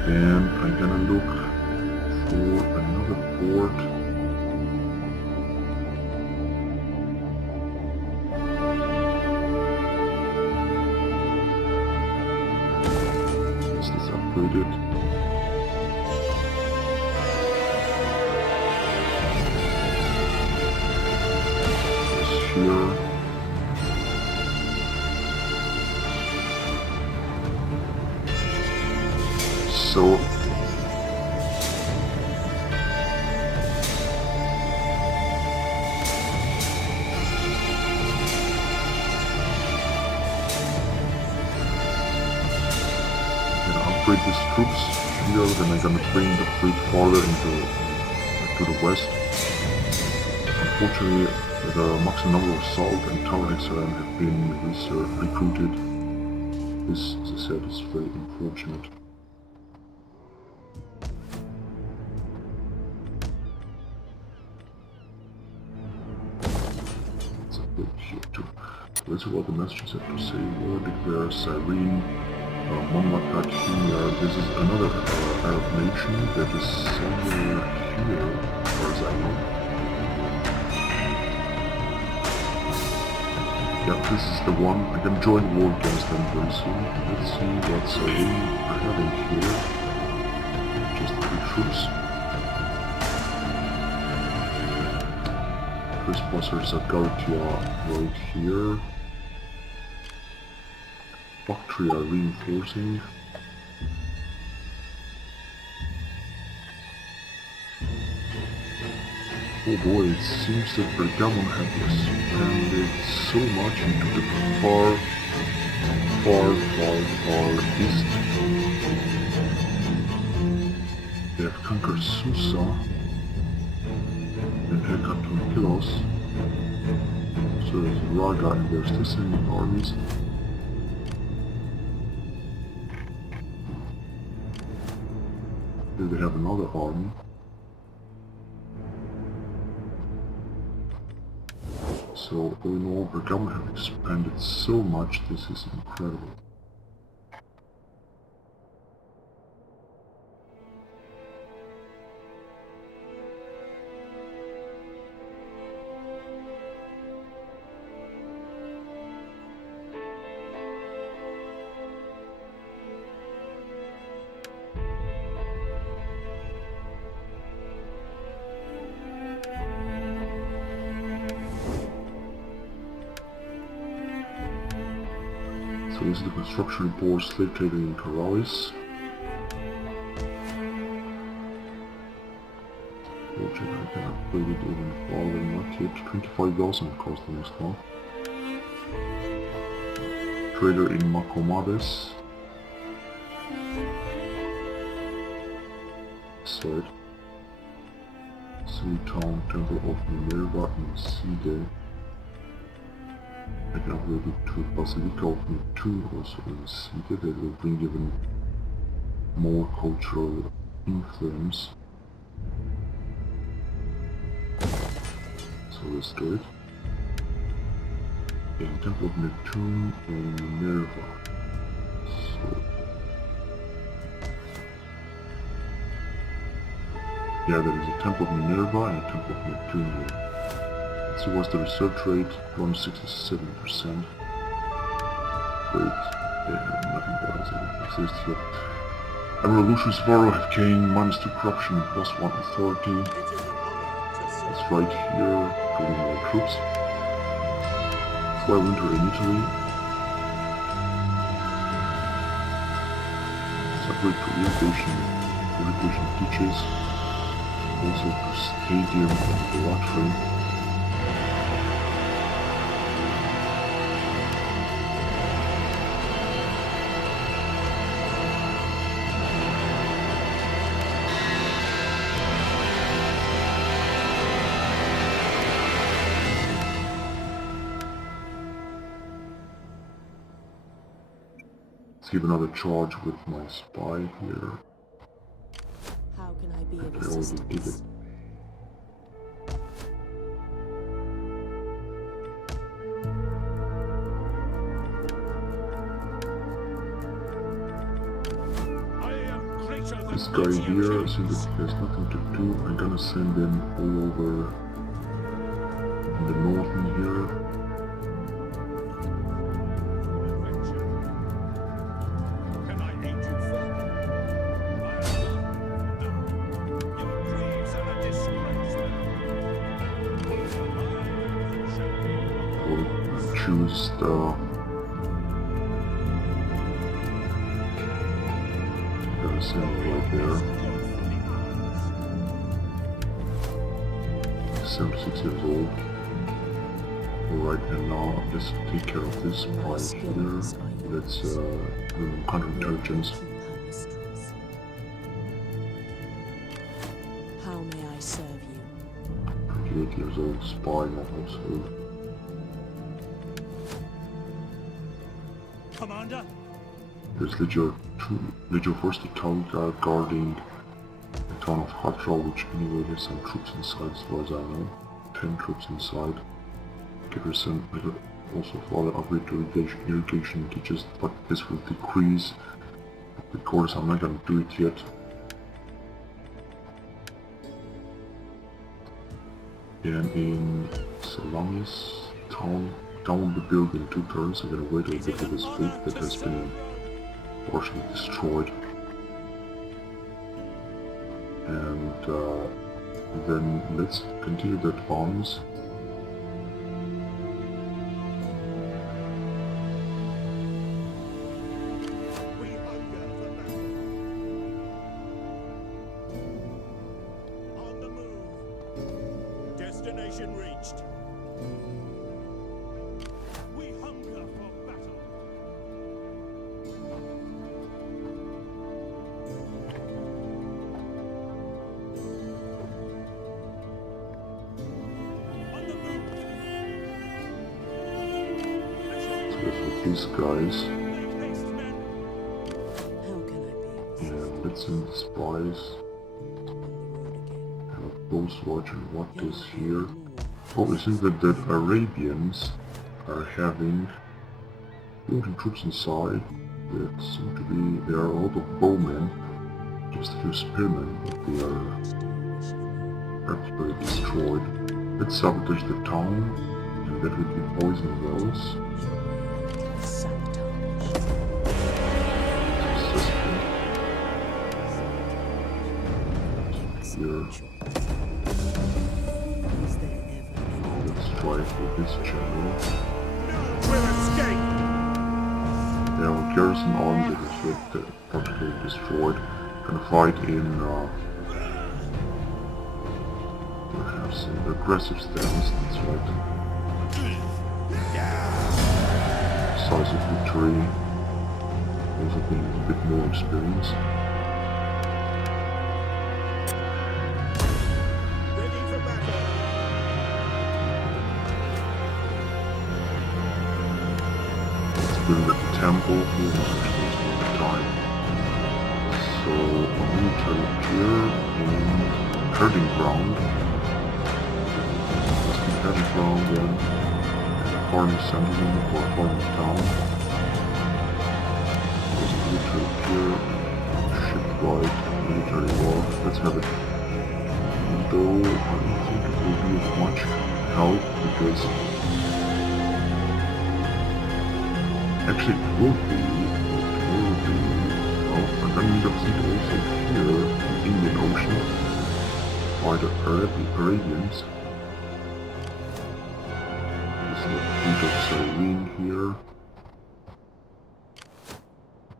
And I'm gonna look for another port. Is this upgraded? It's here. So upgrade these troops here, then I'm gonna bring the fleet farther into to the west. Unfortunately, the maximum number of assault and tower hexaren have been recruited. This, as I said, is very unfortunate. Let's upgrade here too. Let's see what the messages have to say. War declares Cyrene. This is another Arab nation that is somewhere here, as far as I know. Yeah, this is the one. I can join war against them very soon. Let's see what Cyrene are having here. Just 3 troops. First buzzers are Gautia right here. Bactria are reinforcing. Oh boy, it seems that Bergamo have expanded so much into the far east. They have conquered Susa and Hekaton Kilos. So there's Raga and there's descending armies. Here they have another army. So all in all, Bergamo have expanded so much, this is incredible. So this is the construction report, slave trading in Karalis. Project, I can upgrade it even farther, not yet. 25,000 cost the next one. Trader in Makomades. Side. Sea Town, Temple of Minerva in Side. I can upgrade it to Basilica of Neptune also in Side. That will bring even more cultural influence. So let's do it. And Temple of Neptune and Minerva. So yeah, there is a Temple of Minerva and a Temple of Neptune here. Let's see what's the research rate. Around 67%. Great. Yeah, nothing else exists yet. Revolutions Varro have gained -2 corruption and +1 authority. That's right here. Getting more troops. Fly winter in Italy. Separate to irrigation ditches. Also to stadium and the lottery. Let's give another charge with my spy here. How can I be of I already did it. assistance? I am greater than This guy here, since he has nothing to do, I'm gonna send him all over in the northern here. Can I aid you further? Your creeds are a disgrace. I am the champion. We'll choose the gonna send him right there. 76 years old. Alright, and now let's take care of this spy here. Let's counterintelligence. How may I serve you? 38 years old spy, not household. Commander? There's Legio 1st Italia guarding the town of Hatra, which anyway has some troops inside as far as I know. 10 troops inside. Garrison also further upgrade to irrigation ditches, but this will decrease the quarters. I'm not gonna do it yet. And in Salamis town will be built in 2 turns. I'm gonna wait a bit for this fleet that has been partially destroyed. And then let's continue the advance. We hunger for battle. On the move. Destination reached. We hunger for battle. On the move. So with these guys, Make haste, men. How can I be of and let's send the spies. on the road again? Have a close watch on what is here. Oh, it seems that the Arabians are having 40 troops inside. That seem to be, there are a lot of bowmen, just a few spearmen, but they are practically destroyed. Let's sabotage the town, and that would be poison wells. Sabotage. Successful. Here, Is there ever let's try for this channel. We'll escape. They have a garrison army that is practically destroyed. Gonna fight in perhaps an aggressive stance, that's right. Decisive victory. Also being a bit more experience. Ready for battle. Let's build at the temple. We will actually spend the time. So, a military here in herding ground. Let's be herding ground then. And a farming settlement or a farming town. There's a military here. Shipwright, military war. Let's have it. Though I don't think it will be as much help because actually it will be. Oh, and then we got it also here in the Indian Ocean by the Arabians. There's a bit of saline here.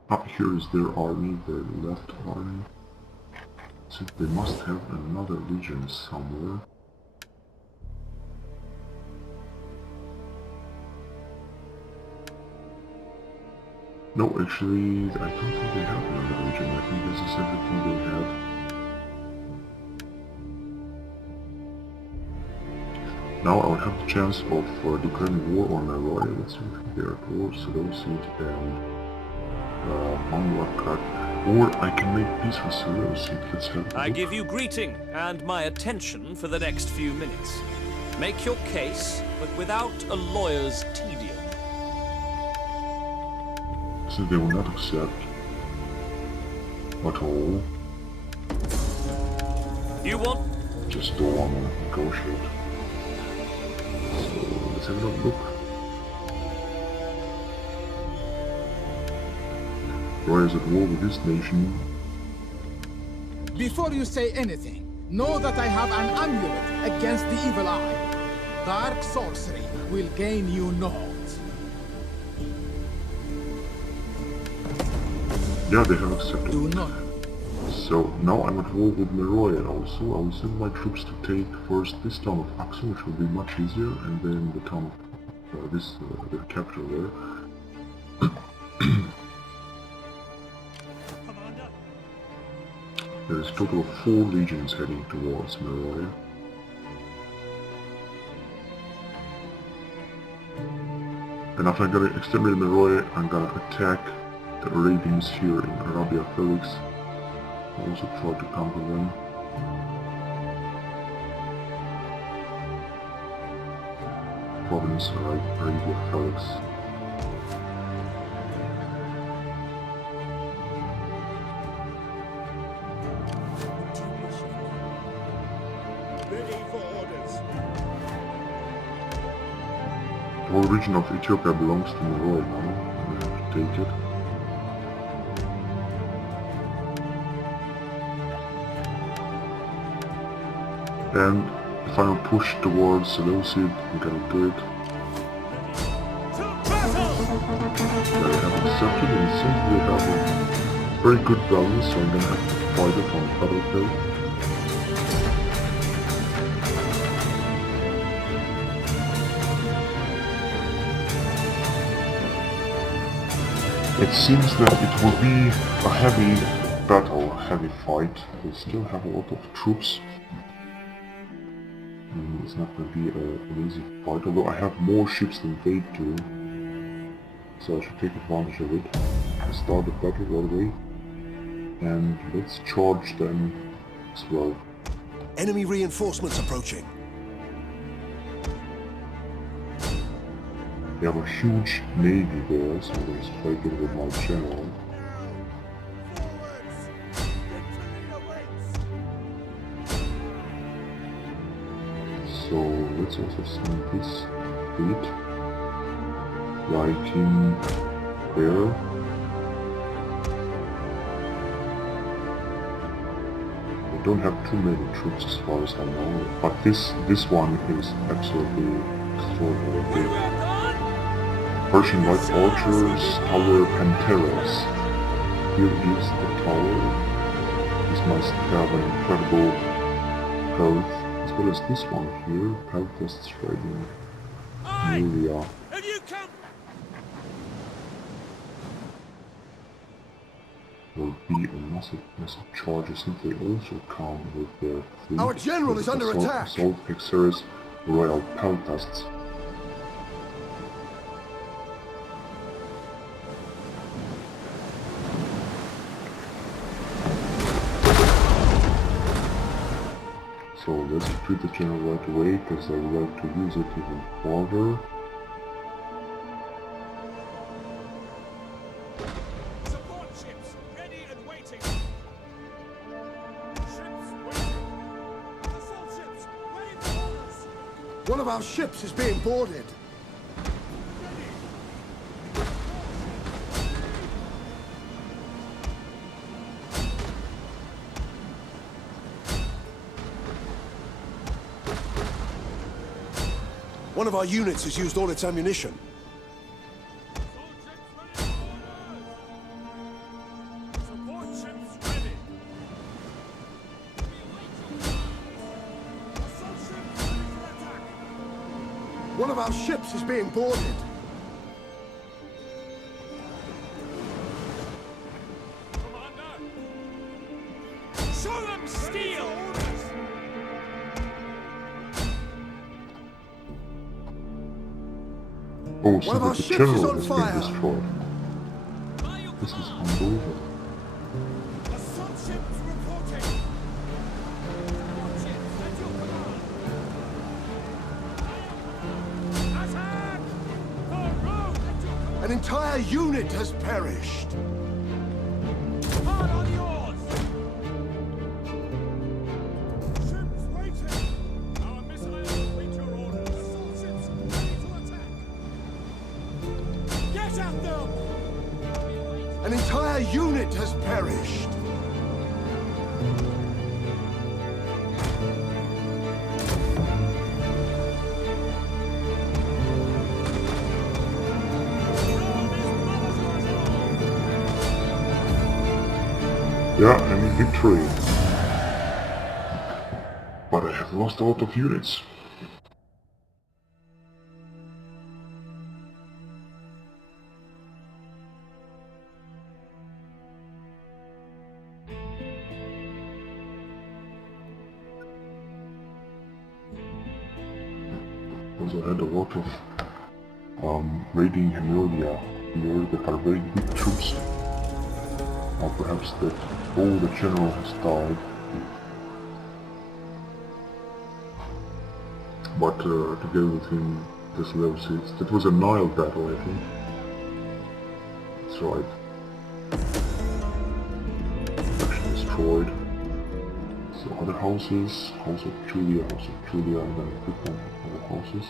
Up here is their army, their left army. So they must have another legion somewhere. No, actually, I don't think they have another legion. I think this is everything they have. Now I'll have the chance of declaring war on Roy. Let's see if they are at war, Seleucid and Mamlukat. Or I can make peace with Seleucid. Let's have a I look. give you greeting and my attention for the next few minutes. Make your case, but without a lawyer's tedium. So they will not accept at all. You want... Just don't want to negotiate. So let's have a look. Roy is at war with this nation. Before you say anything, know that I have an amulet against the evil eye. Dark sorcery will gain you naught. Yeah, they have accepted. Do not. So now I'm at war with Meroy, and also I will send my troops to take first this town of Axum, which will be much easier, and then the town of the capital there. There is a total of 4 legions heading towards Meroy. And after I gotta exterminate Meroy, I'm gonna attack the Arabians here in Arabia Felix. I'll also try to counter them. Province Arabia Felix. Ready for orders. The whole region of Ethiopia belongs to Meroy now. I have to take it. And the final push towards Seleucid, I'm gonna do it. Yeah, they have accepted, and it seems they have a very good balance, so I'm gonna have to fight it on the battlefield. It seems that it will be a heavy battle, a heavy fight. They still have a lot of troops. It's not going to be an easy fight, although I have more ships than they do. So I should take advantage of it. Start the battle right away. And let's charge them as well. Enemy reinforcements approaching. They have a huge navy there, so let's fight it with my general. So let's also send this fleet right in there. We don't have too many troops as far as I know, but this one is absolutely extraordinary. Persian light archers, tower Panteras. Here is the tower. This must have an incredible health. As well as this one here, Peltas trading Cornelia. Have you come? Will be a massive charge since they also come with their fleet. Our general is under attack! Assault Exeris Royal Peltasts. So let's retreat the general right away, because I would like to use it even further. Support ships, ready and waiting. Ships waiting. Assault ships, ready for orders. One of our ships is being boarded. One of our units has used all its ammunition. Support ships ready. Assault ships ready for attack. One of our ships is being boarded. Commander. Show them steel. Oh, so One of our the ships general is on has fire. been destroyed. This is unbelievable. Assault ships reporting. Support ships at your command. Attack! The road at your command. An entire unit has perished. Hard on the oars! Ships waiting! Our missiles await your orders. Assault ships ready to attack! Get at them! An entire unit has perished. Yeah, I'm in victory. But I have lost a lot of units. Also had a lot of raiding Connelia here that are very weak troops. Or perhaps that the general has died. But together with him, this level 6. That was a Nile battle, I think. That's right. Actually destroyed. So other houses, House of Julia, and then a quick one of other houses.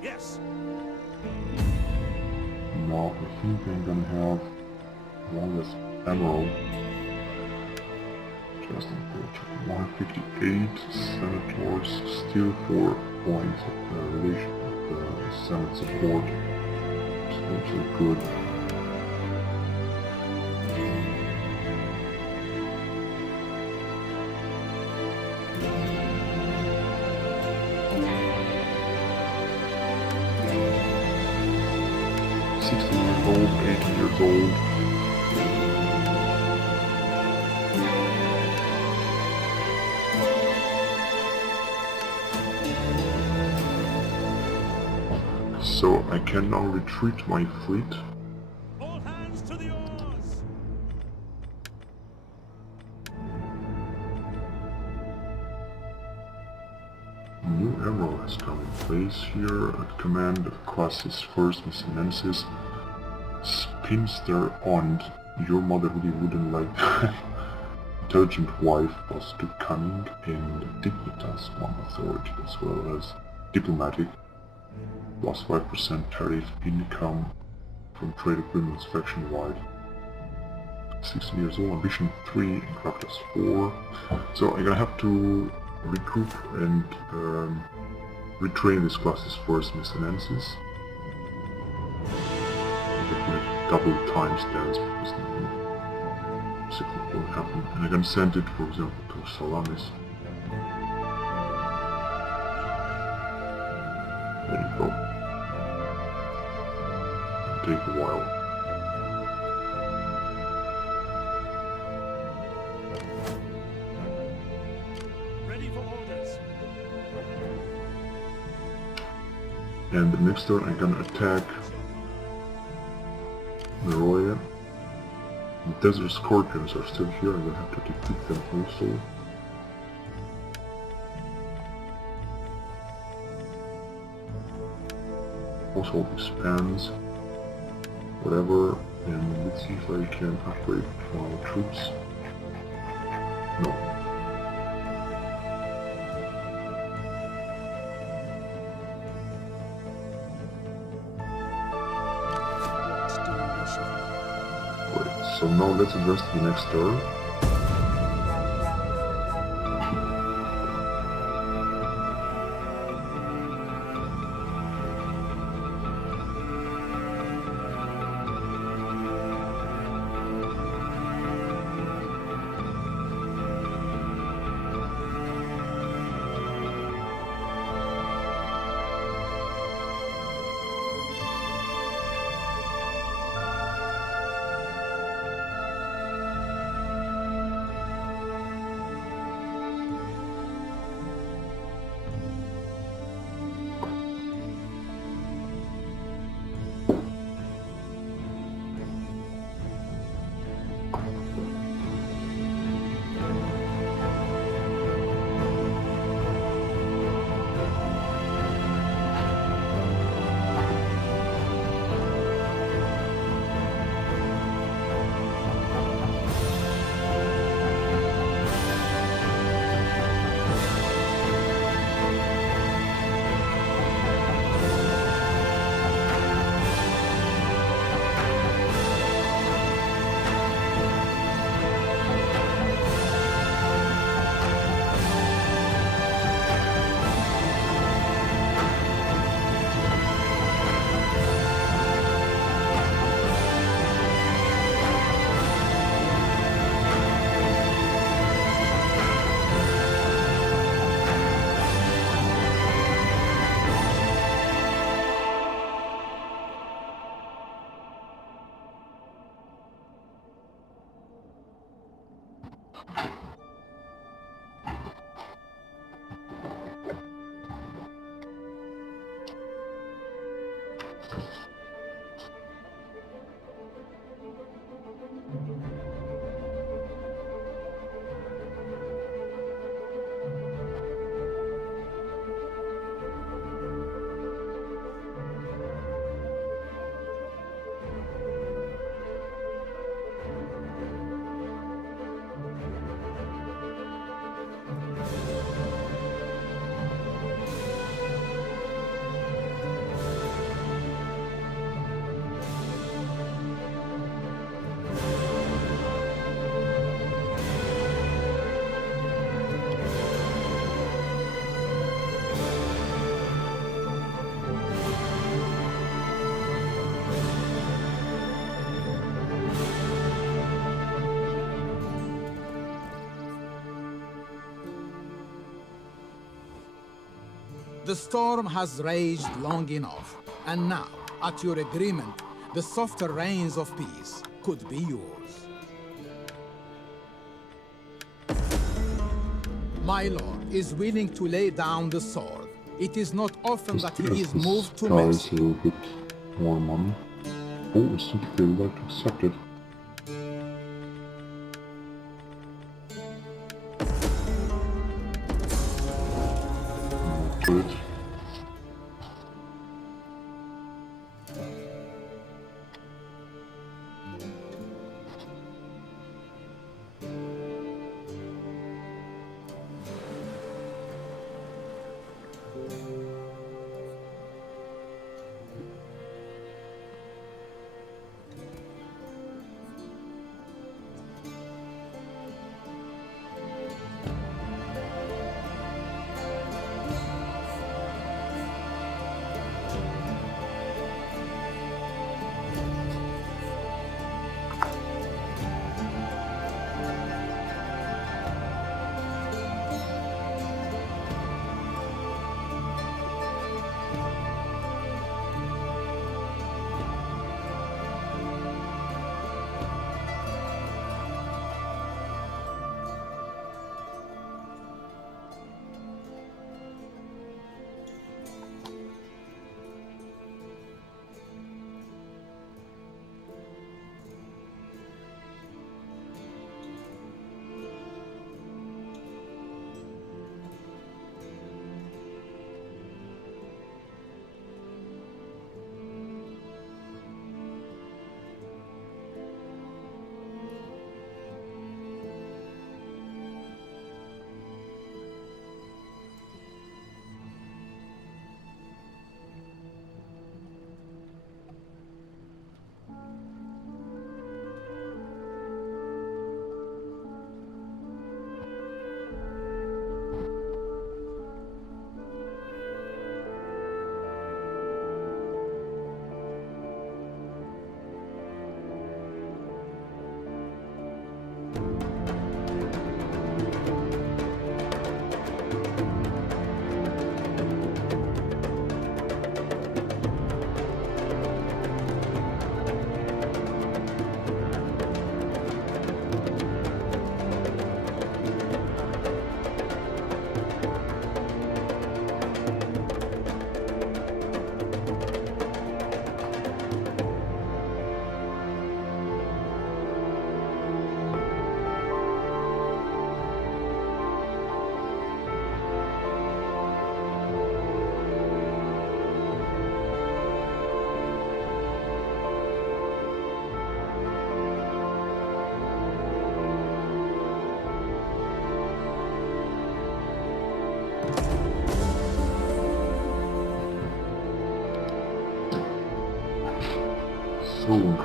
Yes! Now I think I'm gonna have one less emerald. Just important. 158 senators, still 4 points of relation of the Senate support. Still so good. Years old, 18 years old. So I can now retreat my fleet. All hands to the oars! New emerald has come in place here at command of classes first Missinensis. Spinster Ond, your mother really wouldn't like. Intelligent wife was too cunning, and Dignitas, one authority as well as diplomatic. Plus 5% tariff income from trade agreements faction-wide. 16 years old, ambition 3, and gravitas 4. So I'm gonna have to regroup and retrain this classes first Missinensis. Double time stance because nothing cyclic will happen. And I can send it, for example, to Salamis. There you go. It'll take a while. Ready for orders. And the next turn I'm gonna attack Meroya. The Desert Scorpions are still here, I'm gonna have to defeat them also. Household expands, whatever, and let's see if I can upgrade our troops. No. So now let's advance to the next turn. The storm has raged long enough, and now, at your agreement, the softer rains of peace could be yours. My lord is willing to lay down the sword. It is not often that he is moved to Guys, a mercy. little bit more money. Oh, it's if they would like to accept it. Good.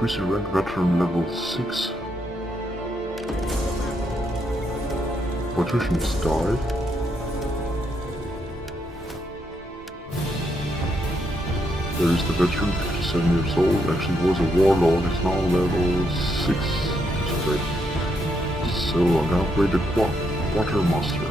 increase in rank, veteran level 6. Patricians died. There is the veteran, 57 years old, actually was a warlord, is now level 6, which is great. So I'm gonna upgrade the quartermaster.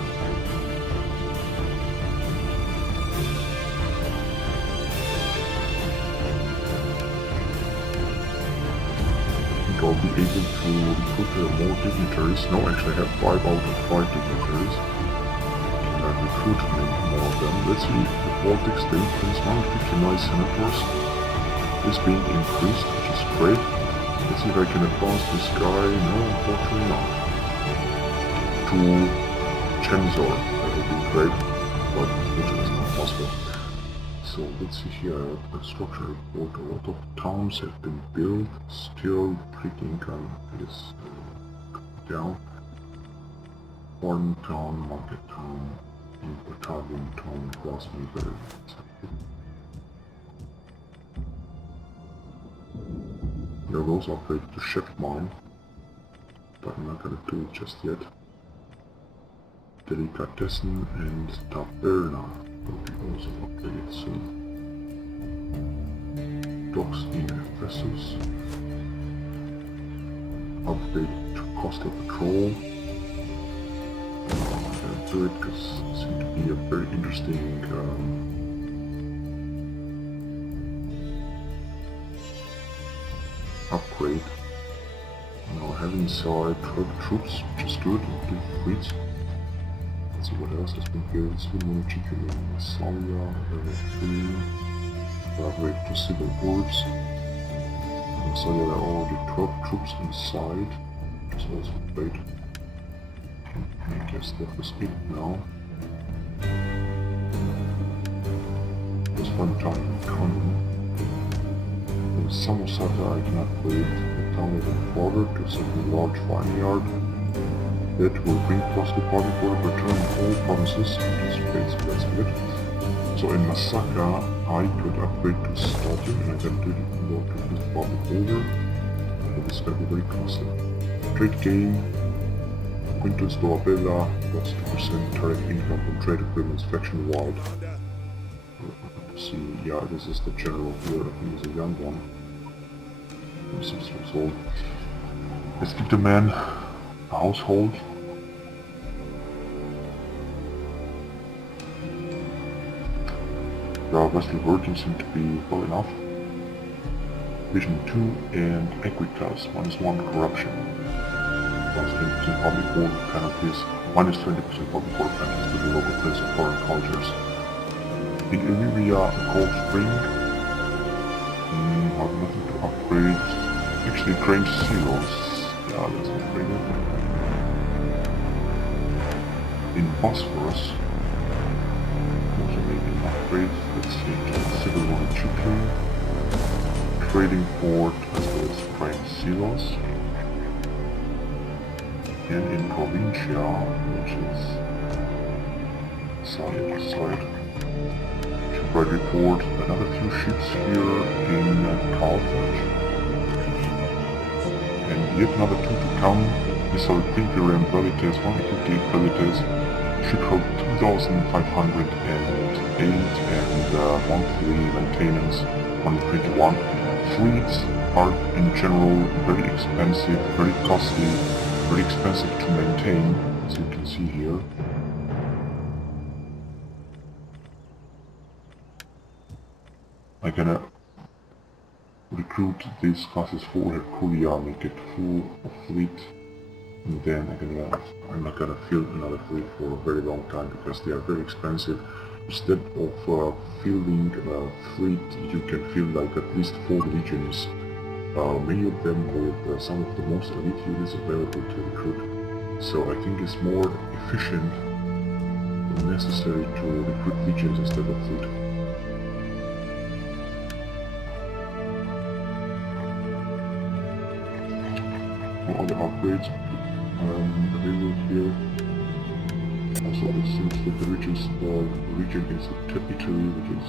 I'll be able to recruit more dignitaries. No, actually I have 5 out of 5 dignitaries. Can I recruit more of them? Let's see, the Baltic state has 159 senators. This being increased, which is great. Let's see if I can advance this guy. No, unfortunately not. To Chenzor, that would be great, but unfortunately it's not possible. So let's see here, the structure report, a lot of towns have been built, still pretty income is down. Warden town, market town, Batavian town, glassmaker. There goes upgrade to ship mine, but I'm not gonna do it just yet. Delicatessen and Taverna will be also upgraded soon. Docks in Ephesus. Upgrade to Coastal Patrol. I'm gonna do it because it seems to be a very interesting upgrade. Now having inside 12 troops, which is good, and 2 fleets. Let's see what else has been built. Civil chicken in Massalia, level 3. Upgrade to civil groups. In Massalia there are already 12 troops inside, which is also great. I guess that was it now. There's one town in Consul. In Samosata I can upgrade the town of Border to a certain large vineyard. That will bring plus the party for a return in all provinces, which is great, so that's good. So in Masaka, I could upgrade to Stoughton, and I can do it more to this public order. But this is going to be very costly. Trade gain, Quintus Dolabella, plus 2% direct income from trade agreements faction wide. See, yeah, this is the general here, I think he's a young one. 6 years old. Let's give the man a household. The Western Virgin seem to be well enough. Vision 2 and Equitas, -1 corruption. Plus 20% public order penalties, -20% public order penalties to the local place of foreign cultures. In Illyria, Cold Spring, have nothing to upgrade. Actually, Grange Silos, yeah, that's upgraded. In Bosphorus, also making upgrades. Let's see, Civil War Chukri, Trading Port, as well as Grange Silos. And in Provincia, which is side. Right report, another few ships here in Carthage. And yet another 2 to come. These are Imperium Velites, 158 Velites, ship hold 2,508 and monthly maintenance 121. Fleets are in general very expensive, very costly, very expensive to maintain, as you can see here. I'm gonna recruit these classes for Herculia, make it full of fleet, and then I'm not gonna field another fleet for a very long time because they are very expensive. Instead of fielding a fleet, you can field like at least 4 legions, many of them with some of the most elite units available to recruit. So I think it's more efficient and necessary to recruit legions instead of fleet. All the upgrades available here. Also, it seems that the region is a territory which is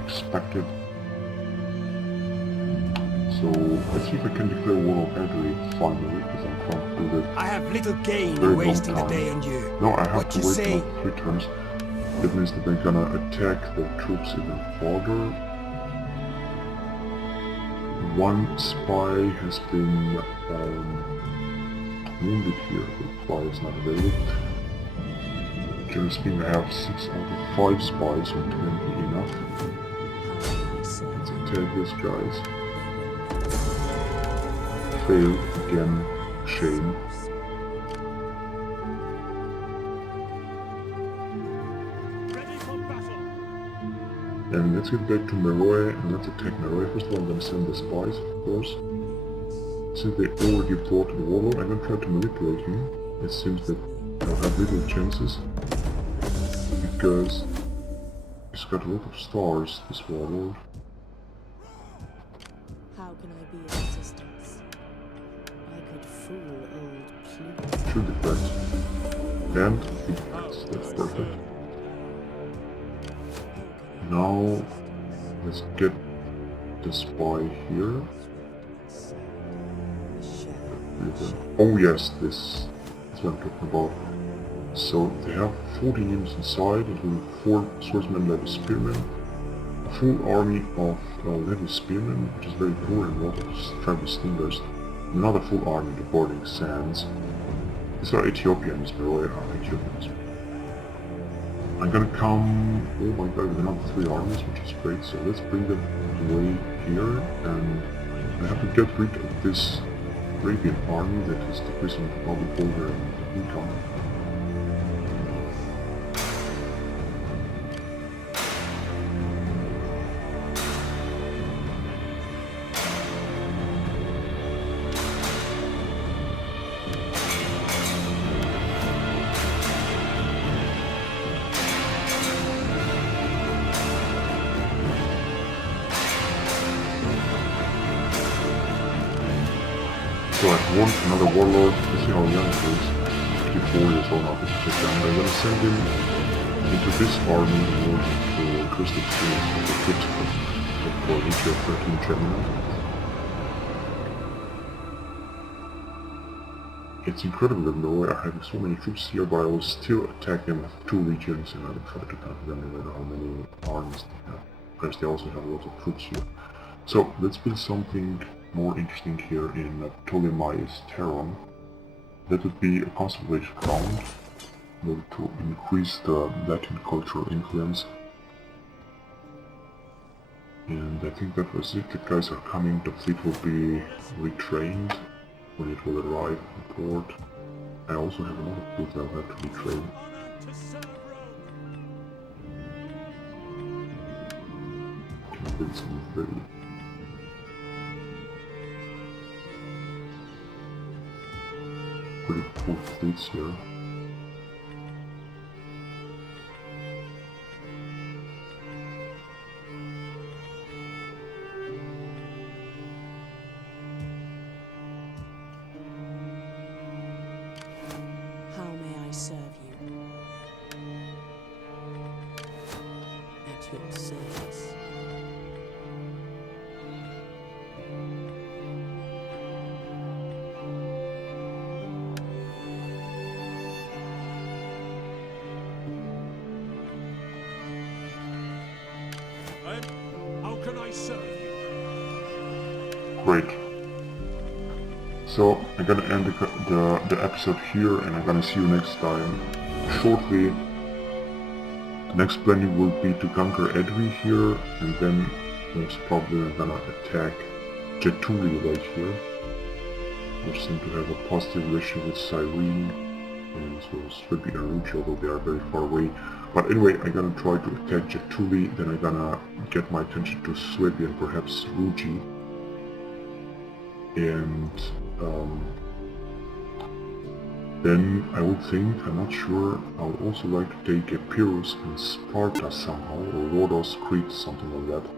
expected. So let's see if I can declare war on Italy finally, because I'm trying to do that. I have little gain Very in long wasting the time. day on you. No, I have What to you wait say? another 3 turns. That means that they're gonna attack the troops even further. One spy has been wounded here, the spy is not available. Generally speaking, I have 6 out of 5 spies, so 10 be enough. How may I serve Let's you? attack these guys. Failed again, shame. Ready for battle. And let's get back to Meroe and let's attack Meroe. First of all, I'm gonna send the spies, of course. Since they already brought the warlord, I'm gonna try to manipulate him. It seems that I'll have little chances. Because he's got a lot of stars, this warlord. How can I be of assistance? I could fool old Pluto. Should deflect. And he deflects. That's perfect. Now let's get the spy here. Oh yes, this is what I'm talking about. So they have 14 units inside, including 4 swordsmen led spearmen, a full army of led spearmen, which is very poor and a lot of tribal slingers, another full army of boarding sands. These are Ethiopians, by the way, Ethiopians. I'm gonna come, oh my god, with another 3 armies, which is great, so let's bring them away here, and I have to get rid of this Arabian army that is decreasing the public order and income. So I've won another warlord. Let's see how young he is. 54 years old now, this is young. I'm gonna send him into this army in order to increase the experience of the kit for each of 13 Gemini. It's incredible that Norway are having so many troops here, but I will still attack them with 2 legions and I will try to counter them no matter how many armies they have. Because they also have a lot of troops here. So let's build something more interesting here in Ptolemais Terron. That would be a conservation ground in order to increase the Latin cultural influence. And I think that was it. The guys are coming. The fleet will be retrained when it will arrive on port. I also have another fleet that I'll have to retrain. Honor to serve Rome. Can build some very pretty cool fleets here. How may I serve you? At your service. How can I serve you? Great. So I'm gonna end the episode here, and I'm gonna see you next time. Shortly, the next planning will be to conquer Edwy here, and then most probably I'm gonna attack Jetuli right here. We seem to have a positive relation with Cyrene, and so Swibi and Ruchi, although they are very far away. But anyway, I'm gonna try to attack Jetuli, then I'm gonna get my attention to Swibi and perhaps Ruchi. And then I would think, I'm not sure, I would also like to take Epirus and Sparta somehow, or Rhodos, Crete, something like that.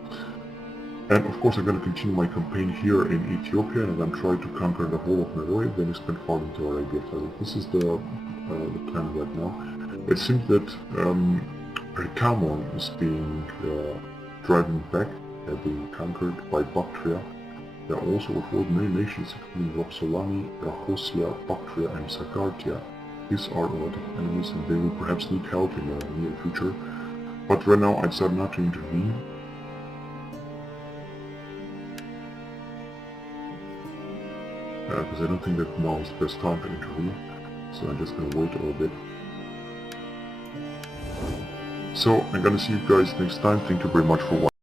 And of course I'm going to continue my campaign here in Ethiopia, and I'm trying to conquer the whole of Meroe, then expand far into Arabia. So this is the plan right now. It seems that Ricamon is being driven back, being conquered by Bactria. There are also 4 main nations including Roxolani, Rahosia, Bactria and Sagartia. These are a lot of enemies and they will perhaps need help in the near future. But right now I decided not to intervene. Because I don't think that now is the best time to intervene. So I'm just gonna wait a little bit. So I'm gonna see you guys next time. Thank you very much for watching.